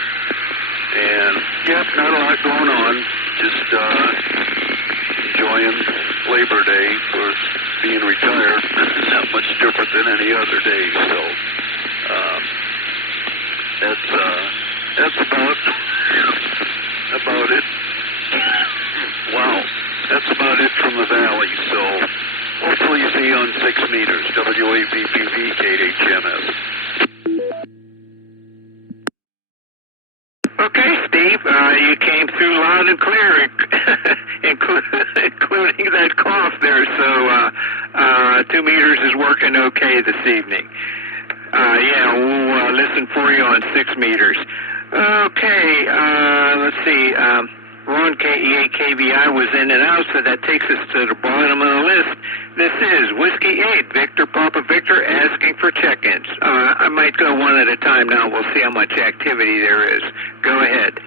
And, yep, not a lot going on. Just enjoying Labor Day for being retired. Not much different than any other day, so that's about it. Wow, that's about it from the valley. So hopefully see you on 6 meters. W8VPV, KHMS. Okay, Steve, you came through loud and clear, including that cough there. So 2 meters is working okay this evening. We'll listen for you on 6 meters. Okay, let's see. Ron KE8KVI was in and out, so that takes us to the bottom of the list. This is Whiskey 8, Victor Papa Victor, asking for check-ins. I might go one at a time now. We'll see how much activity there is. Go ahead.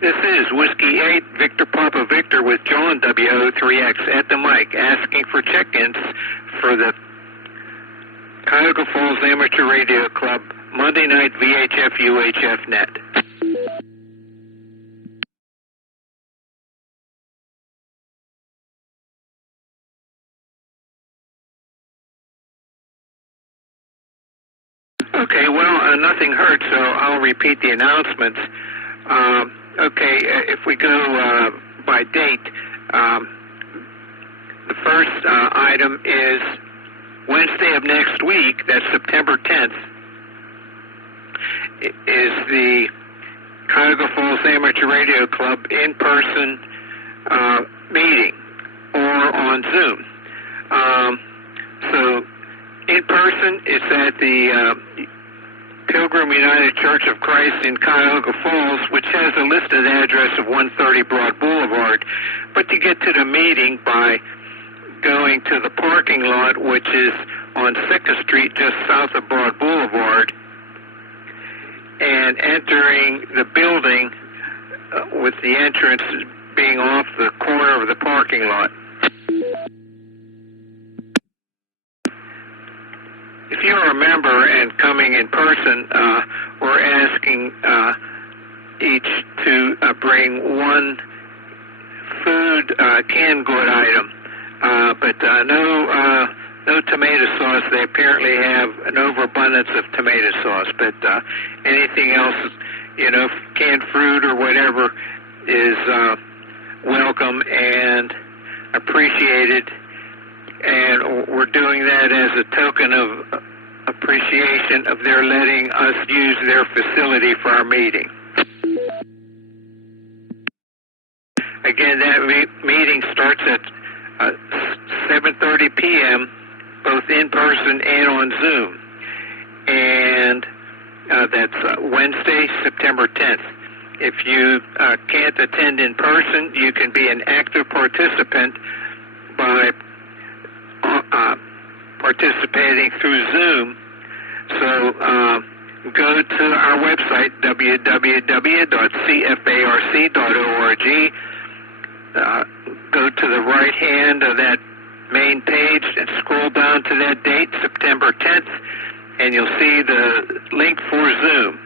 This is Whiskey 8, Victor Papa Victor with John WO3X at the mic, asking for check-ins for the Cuyahoga Falls Amateur Radio Club Monday night VHF UHF net. Okay, well, nothing hurts, so I'll repeat the announcements. Okay, if we go by date, the first item is Wednesday of next week, that's September 10th, is the Cuyahoga Falls Amateur Radio Club in-person meeting or on Zoom. So in person, it's at the Pilgrim United Church of Christ in Cuyahoga Falls, which has a listed address of 130 Broad Boulevard. But you get to the meeting by going to the parking lot, which is on 2nd Street, just south of Broad Boulevard, and entering the building with the entrance being off the corner of the parking lot. If you're a member and coming in person, we're asking each to bring one food canned good item, but no tomato sauce. They apparently have an overabundance of tomato sauce, but anything else, canned fruit or whatever is welcome and appreciated. And we're doing that as a token of appreciation of their letting us use their facility for our meeting. Again, that meeting starts at 7:30 p.m., both in person and on Zoom. And that's Wednesday, September 10th. If you can't attend in person, you can be an active participant by participating through Zoom. So go to our website, www.cfarc.org. Go to the right hand of that main page and scroll down to that date, September 10th, and you'll see the link for Zoom.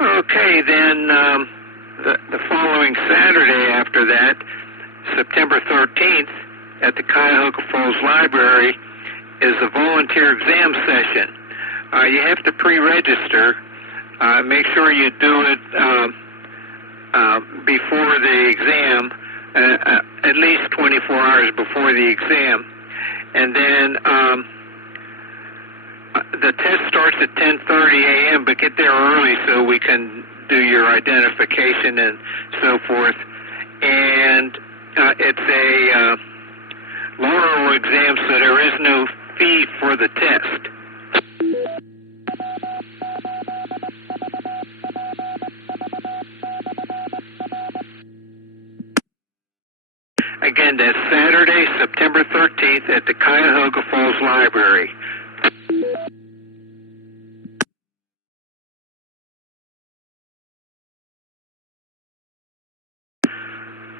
Okay, then the following Saturday after that, September 13th, at the Cuyahoga Falls Library, is a volunteer exam session. You have to pre-register. Make sure you do it before the exam, at least 24 hours before the exam. And then the test starts at 10:30 a.m., but get there early so we can do your identification and so forth. And it's a oral exam, so there is no fee for the test. Again, that's Saturday, September 13th at the Cuyahoga Falls Library.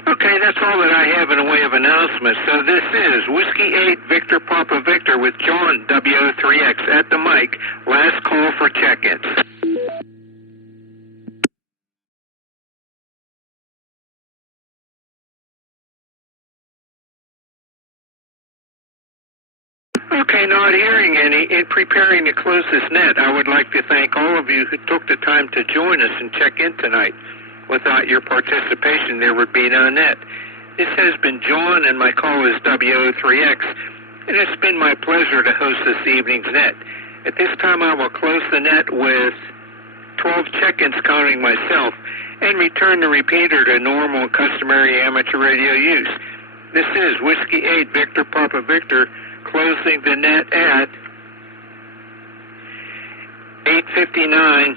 Okay, that's all that I have in the way of announcements. So this is Whiskey 8 Victor Papa Victor with John WO3X at the mic. Last call for check-ins. Okay, not hearing any. In preparing to close this net, I would like to thank all of you who took the time to join us and check in tonight. Without your participation, there would be no net. This has been John, and my call is WO3X, and it's been my pleasure to host this evening's net. At this time, I will close the net with 12 check-ins counting myself, and return the repeater to normal and customary amateur radio use. This is Whiskey 8 Victor Papa Victor, closing the net at 8:59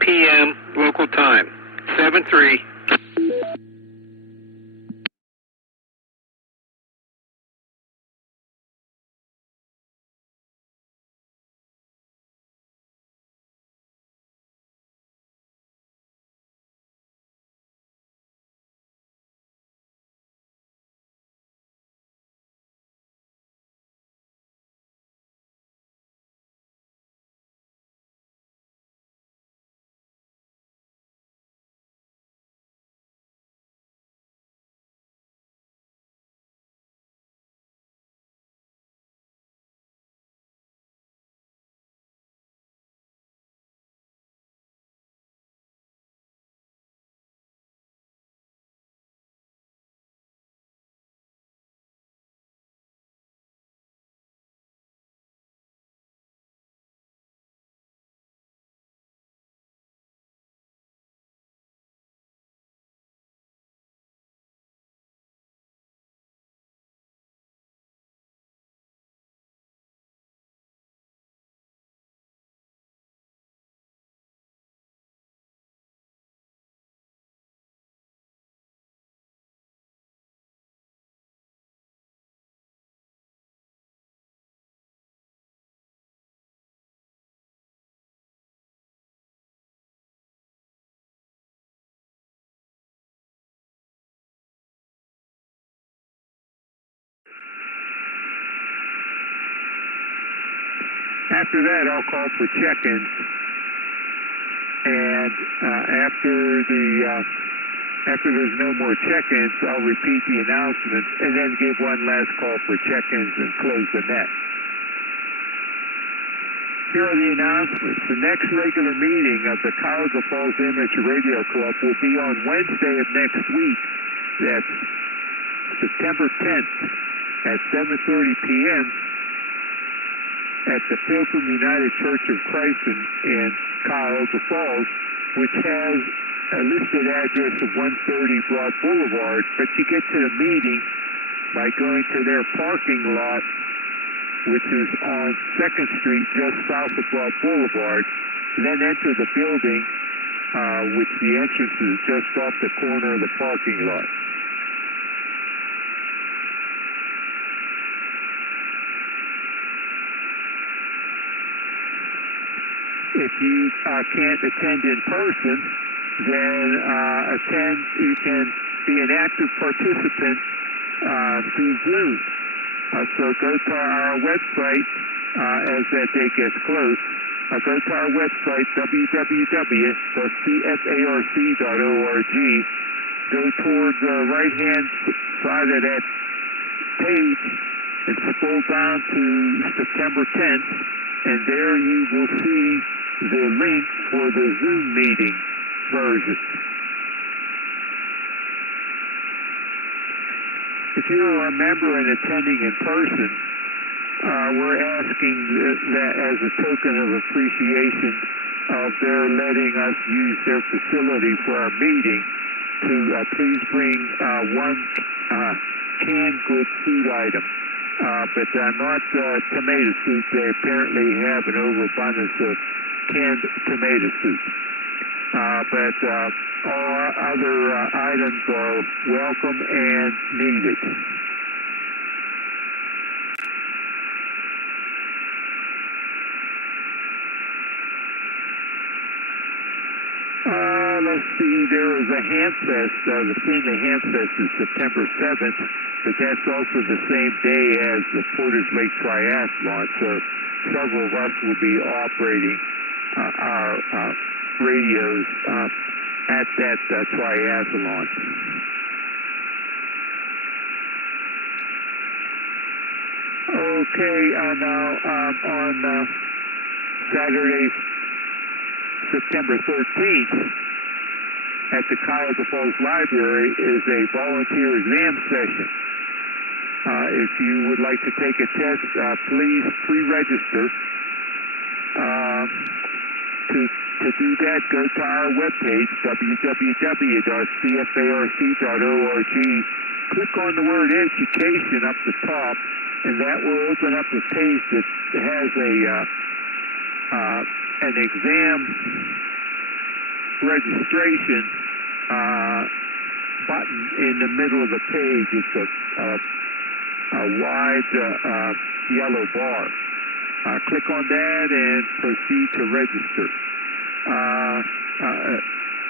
p.m. local time. 7-3. After that, I'll call for check-ins, and after there's no more check-ins, I'll repeat the announcement and then give one last call for check-ins and close the net. Here are the announcements. The next regular meeting of the Cuyahoga Falls Amateur Radio Club will be on Wednesday of next week. That's September 10th at 7:30 p.m. at the Pilgrim United Church of Christ in Cuyahoga Falls, which has a listed address of 130 Broad Boulevard, but you get to the meeting by going to their parking lot, which is on 2nd Street, just south of Broad Boulevard, then enter the building, which the entrance is just off the corner of the parking lot. If you can't attend in person, then you can be an active participant through Zoom. So go to our website as that day gets close. Go to our website, www.cfarc.org. Go toward the right-hand side of that page and scroll down to September 10th, and there you will see the link for the Zoom meeting version. If you're a member and attending in person, we're asking that as a token of appreciation of their letting us use their facility for our meeting to please bring one canned goods food item, but not tomato soup. They apparently have an overabundance of canned tomato soup. But all other items are welcome and needed. Let's see, there is a Hamfest. The FEMA Hamfest is September 7th, but that's also the same day as the Porter's Lake Triathlon, so several of us will be operating our radios at that triathlon. Okay, now on Saturday, September 13th, at the Cuyahoga Falls Library is a volunteer exam session. If you would like to take a test, please pre-register. To do that, go to our webpage, www.cfarc.org. Click on the word education up the top, and that will open up a page that has an exam registration button in the middle of the page. It's a wide yellow bar. Click on that and proceed to register.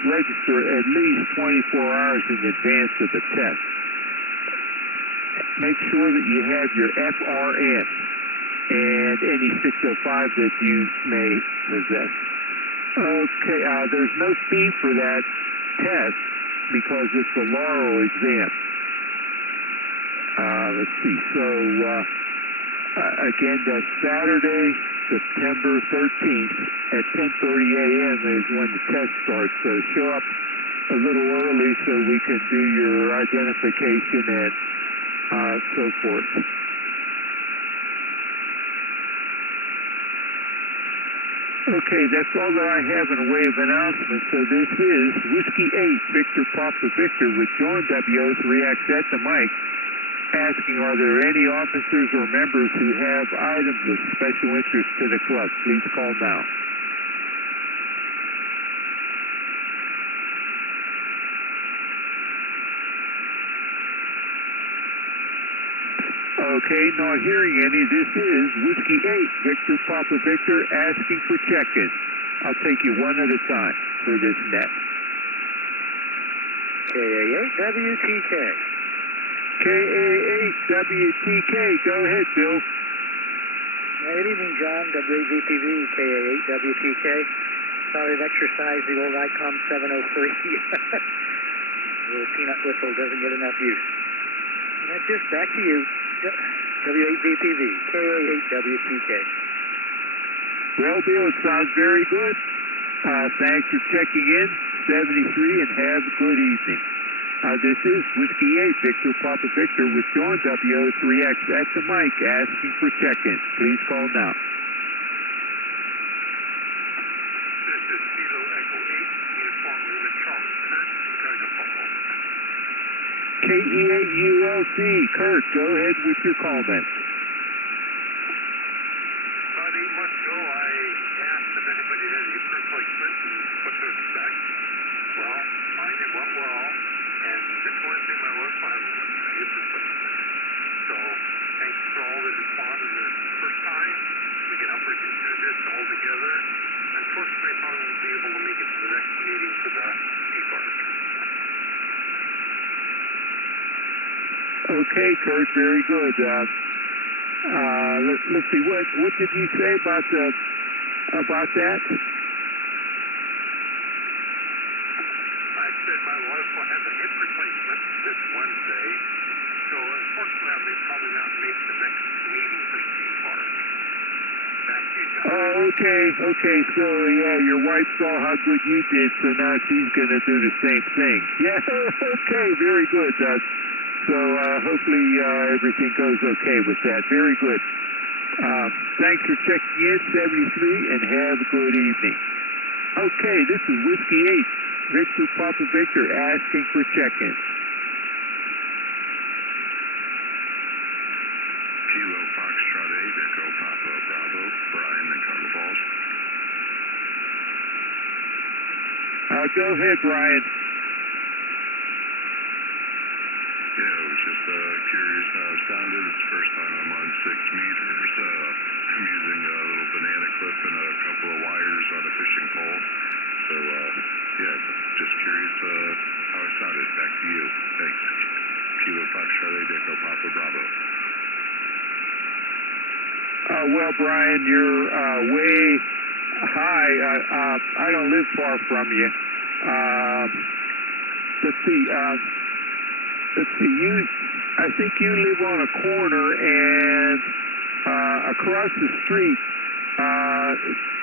Register at least 24 hours in advance of the test. Make sure that you have your FRN and any 605 that you may possess. Okay, there's no fee for that test because it's a Laurel exam. Let's see, so again, that's Saturday, September 13th at 10:30 a.m. is when the test starts. So show up a little early so we can do your identification and so forth. Okay, that's all that I have in the way of announcements. So this is Whiskey 8, Victor Papa Victor with John W03X at the mic, asking, are there any officers or members who have items of special interest to the club? Please call now. Okay, not hearing any. This is Whiskey 8, Victor Papa Victor, asking for check-in. I'll take you one at a time for this net. KA8WTK. KA8WTK, go ahead, Bill. Good evening, John. WAVPV, KA8WTK. Sorry I've exercised the old ICOM 703. Little peanut whistle doesn't get enough use. And that's just back to you. W8VPV, KA8WTK. Well, Bill, it sounds very good. Thanks for checking in, 73, and have a good evening. This is Whiskey 8, Victor Papa Victor with John WO3X at the mic asking for check-in. Please call now. This is Kilo Echo 8, Uniform Lima Charlie, Kurt, Cuyahoga Falls. KE8ULC, Kurt, go ahead with your comment. About 8 months ago, I asked if anybody had a hip replacement and what to expect. Well, mine it went well, and this Wednesday my wife will have a hip replacement. So, thanks for all that responded the first time. We can help her get through this all together. Unfortunately, I probably won't be able to make it to the next meeting for the P-Park. Okay, Kurt, very good. Let's see, what did you say about that? I said my wife will have a hip replacement this Wednesday, so unfortunately I may probably not make the next meeting for P-Park. Back to you, John. Oh, okay, so yeah, your wife saw how good you did, so now she's going to do the same thing. Yeah, okay, very good. So hopefully everything goes okay with that. Very good. Thanks for checking in, 73, and have a good evening. Okay, this is Whiskey 8, Victor Papa Victor asking for check-in. Kilo Foxtrot 8, Echo Papa Bravo, Brian in Cuyahoga Falls. Go ahead, Brian. Yeah, I was just curious how it sounded. It's the first time I'm on 6 meters. I'm using a little banana clip and a couple of wires on a fishing pole. So, yeah, just curious how it sounded. Back to you. Thanks. Kilo Foxtrot 8, Echo Papa Bravo. Well, Brian, you're way high. I don't live far from you. Let's see. I think you live on a corner, and across the street,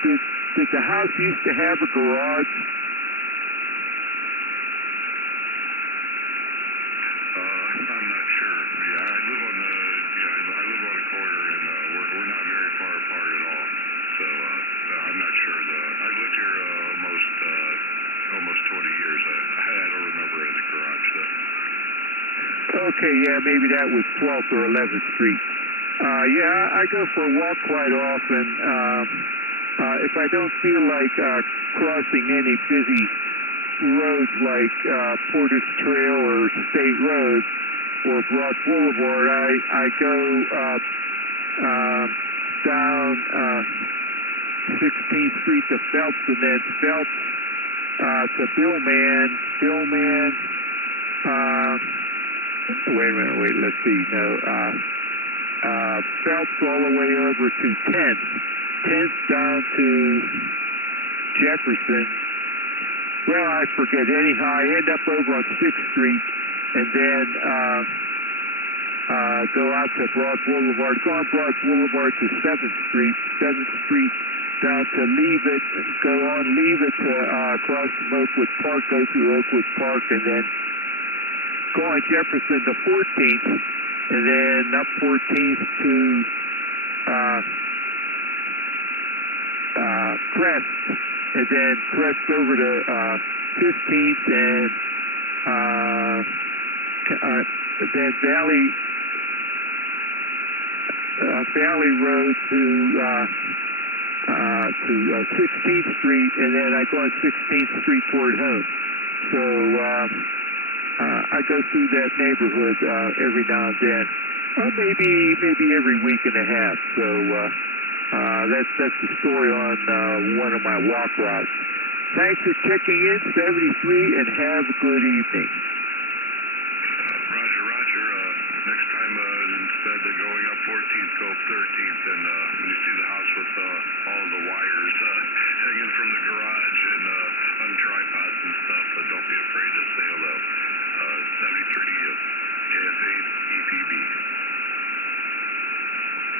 did the house used to have a garage? I'm not sure. Yeah, I live on a corner, and we're not very far apart at all. So I'm not sure. I've lived here almost 20 years. I don't remember any garage though. Okay, yeah, maybe that was 12th or 11th Street. Yeah, I go for a walk quite often. If I don't feel like crossing any busy roads like Porter's Trail or State Road or Broad Boulevard, I go down 16th Street to Phelps, and then Phelps to Billman. Wait, let's see. No, Phelps all the way over to 10th. 10th down to Jefferson. Well, I forget. Anyhow, I end up over on 6th Street, and then go out to Broad Boulevard. Go on Broad Boulevard to 7th Street. 7th Street down to Leavitt. Go on Leavitt to across from Oakwood Park. Go through Oakwood Park, and then go on Jefferson to 14th, and then up 14th to Crest, and then Crest over to 15th, and then Valley Road to 16th Street, and then I go on 16th Street toward home. So I go through that neighborhood every now and then, maybe every week and a half. So that's the story on one of my walk routes. Thanks for checking in, 73, and have a good evening. Roger. next time, instead of going up 14th, go up 13th. And when you see the house with all the wires hanging from the garage and on tripods and stuff, don't be afraid to say hello. 73 to you. KF8 EPB.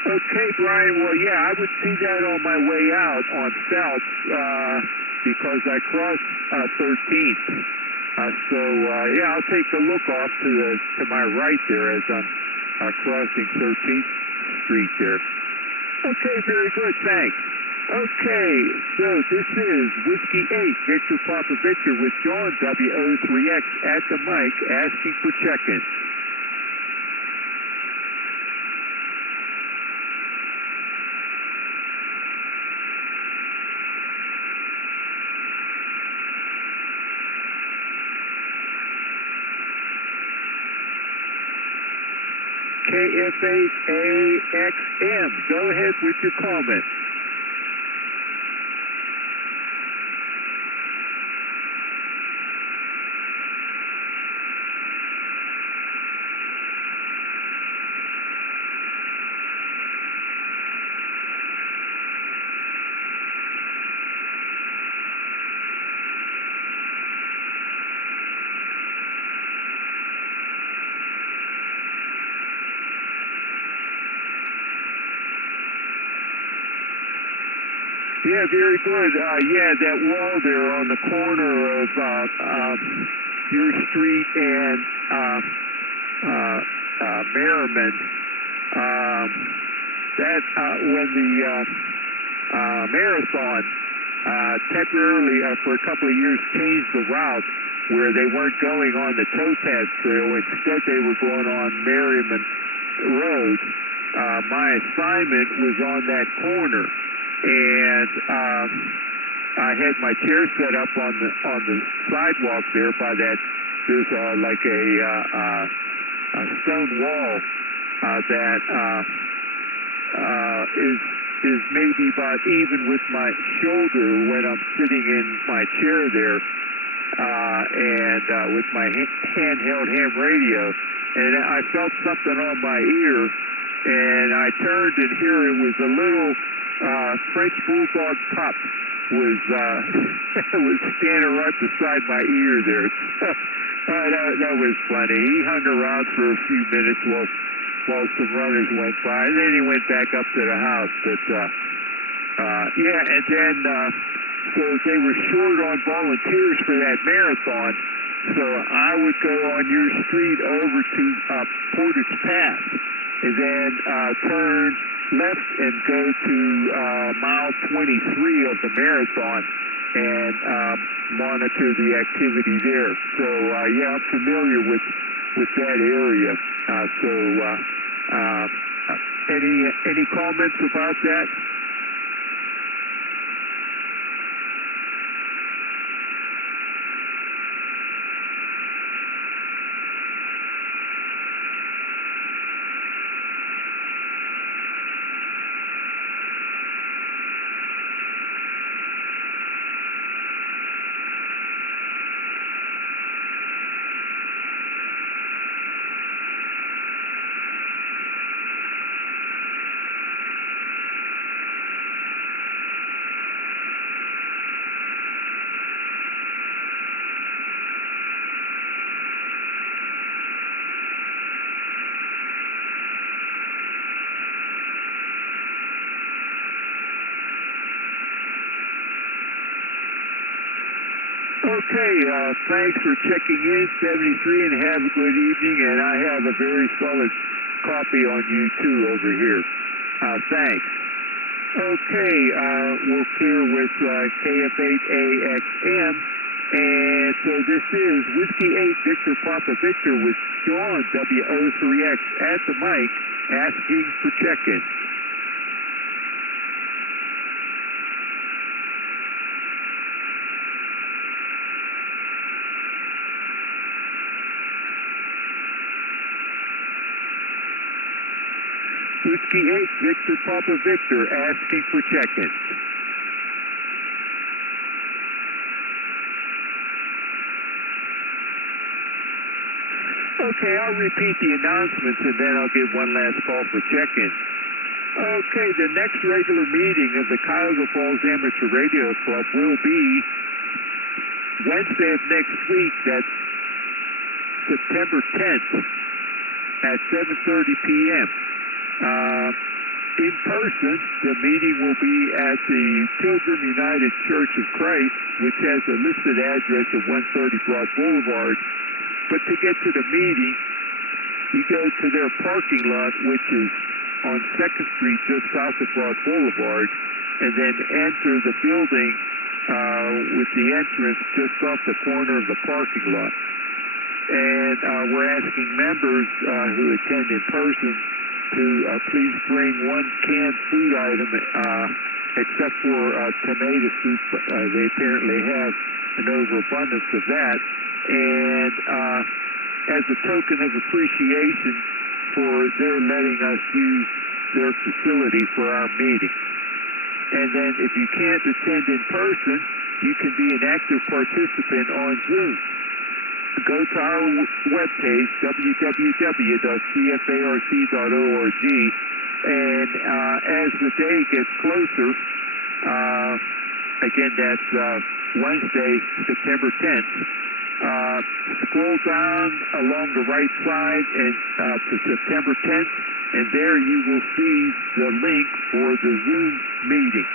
Okay, Brian. Well, yeah, I would see that on my way out on Phelps because I crossed 13th. Yeah, I'll take a look off to my right there as I'm crossing 13th Street there. Okay, very good. Thanks. Okay, so this is Whiskey 8, Victor Papa Victor with John WO3X at the mic asking for check-in. KF8AXM, go ahead with your comment. Yeah, very good. Yeah, that wall there on the corner of your street and Merriman. That when the marathon temporarily for a couple of years changed the route where they weren't going on the towpath trail. Instead, they were going on Merriman Road. My assignment was on that corner. And I had my chair set up on the sidewalk there by that. There's like a stone wall that is maybe about even with my shoulder when I'm sitting in my chair there, and with my handheld ham radio. And I felt something on my ear, and I turned, and here it was a little French bulldog pup was standing right beside my ear there. That was funny. He hung around for a few minutes while some runners went by, and then he went back up to the house. But yeah, and then so they were short on volunteers for that marathon. So I would go on your street over to Portage Pass, and then turn left and go to mile 23 of the marathon and monitor the activity there. So yeah, I'm familiar with that area. Any comments about that? Okay, thanks for checking in, 73, and have a good evening, and I have a very solid copy on you, too, over here. Thanks. Okay, we'll clear with KF8AXM, and so this is Whiskey 8 Victor Papa Victor with John WO3X at the mic asking for check-in. Whiskey 8, Victor Papa Victor, asking for check-in. Okay, I'll repeat the announcements, and then I'll give one last call for check-in. Okay, the next regular meeting of the Cuyahoga Falls Amateur Radio Club will be Wednesday of next week. That's September 10th at 7:30 p.m. In person, the meeting will be at the Pilgrim United Church of Christ, which has a listed address of 130 Broad Boulevard. But to get to the meeting, you go to their parking lot, which is on 2nd Street, just south of Broad Boulevard, and then enter the building with the entrance just off the corner of the parking lot. And we're asking members who attend in person to please bring one canned food item, except for tomato soup. They apparently have an overabundance of that. And as a token of appreciation for their letting us use their facility for our meeting. And then if you can't attend in person, you can be an active participant on Zoom. Go to our webpage, www.cfarc.org, and as the day gets closer, again, that's Wednesday, September 10th, scroll down along the right side and to September 10th, and there you will see the link for the Zoom meeting.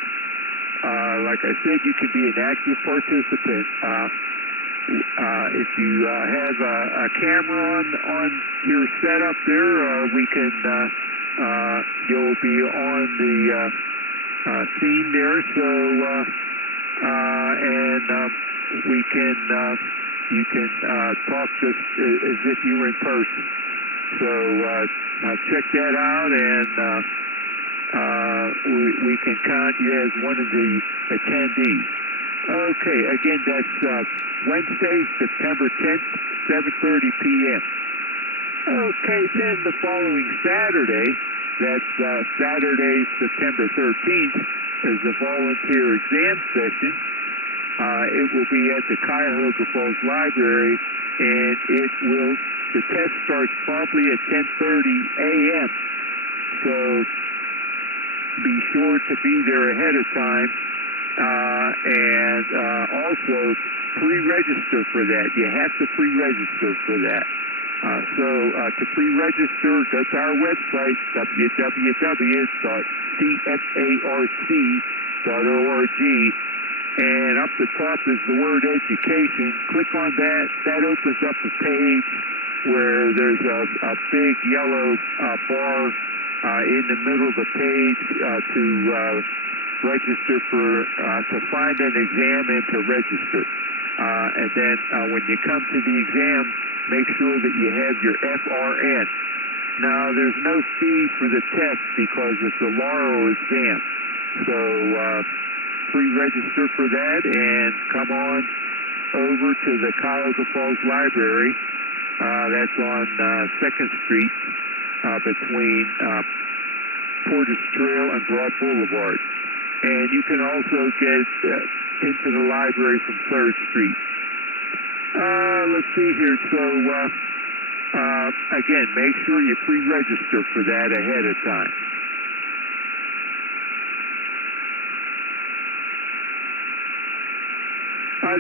Like I said, you can be an active participant. If you have a camera on your setup there, we can, you'll be on the scene there, so, and we can, you can talk just as if you were in person. So check that out, and we can count you as one of the attendees. Okay, again, that's Wednesday, September 10th, 7:30 p.m. Okay, then the following Saturday, that's Saturday, September 13th, is a volunteer exam session. It will be at the Cuyahoga Falls Library, and the test starts promptly at 10:30 a.m. So be sure to be there ahead of time. And also pre-register for that. You have to pre-register for that. So to pre-register, go to our website, www.cfarc.org, and up the top is the word education. Click on that. That opens up a page where there's a big yellow bar in the middle of the page to register for, to find an exam and to register. And then when you come to the exam, make sure that you have your FRN. Now, there's no fee for the test because it's a LARO exam. So pre-register for that and come on over to the Cuyahoga Falls Library. That's on 2nd Street between Portage Trail and Broad Boulevard. And you can also get into the library from 3rd Street. Let's see here. So, again, make sure you pre-register for that ahead of time.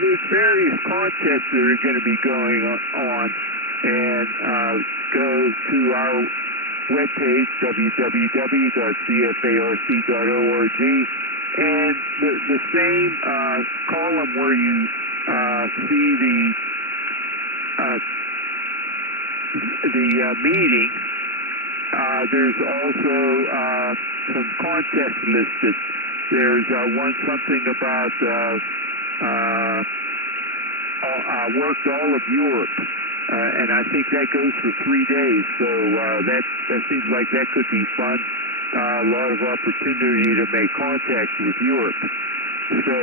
There's various contests that are going to be going on, and go to our webpage, www.cfarc.org, and the same column where you see the meeting, there's also some contests listed. There's something about worked all of Europe. And I think that goes for 3 days, so that seems like that could be fun. A lot of opportunity to make contact with Europe. So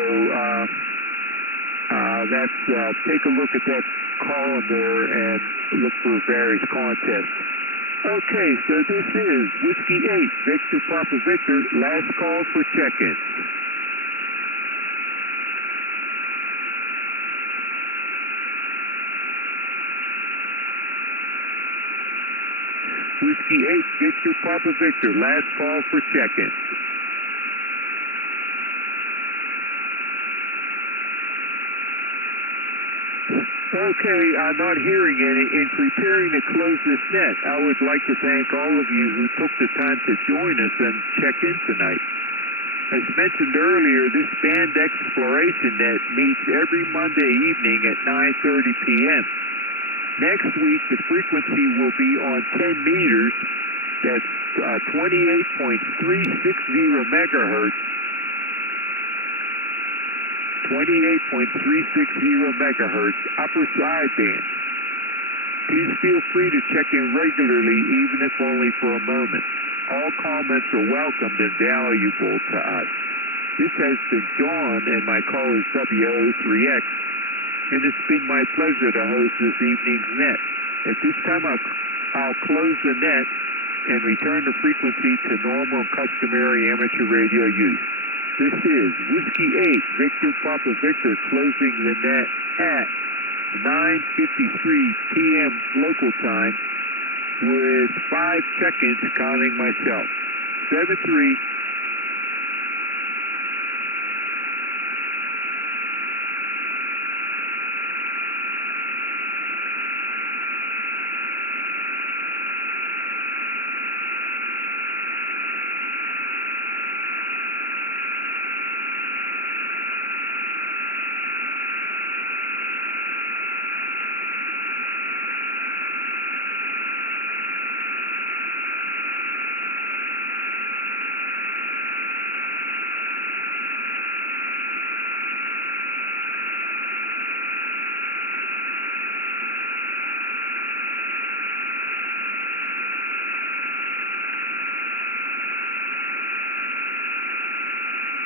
take a look at that column there and look for various contests. Okay, so this is Whiskey 8, Victor Papa Victor, last call for check-in. Whiskey 8, Victor Papa Victor, last call for check-in. Okay, I'm not hearing any. In preparing to close this net, I would like to thank all of you who took the time to join us and check in tonight. As mentioned earlier, this band exploration net meets every Monday evening at 9:30 p.m. Next week, the frequency will be on 10 meters. That's 28.360 megahertz. 28.360 megahertz upper sideband. Please feel free to check in regularly, even if only for a moment. All comments are welcomed and valuable to us. This has been John, and my call is WO3X, and it's been my pleasure to host this evening's net. At this time, I'll close the net and return the frequency to normal and customary amateur radio use. This is Whiskey 8, Victor Papa Victor, closing the net at 9:53 p.m. local time with 5 check-ins counting myself. 73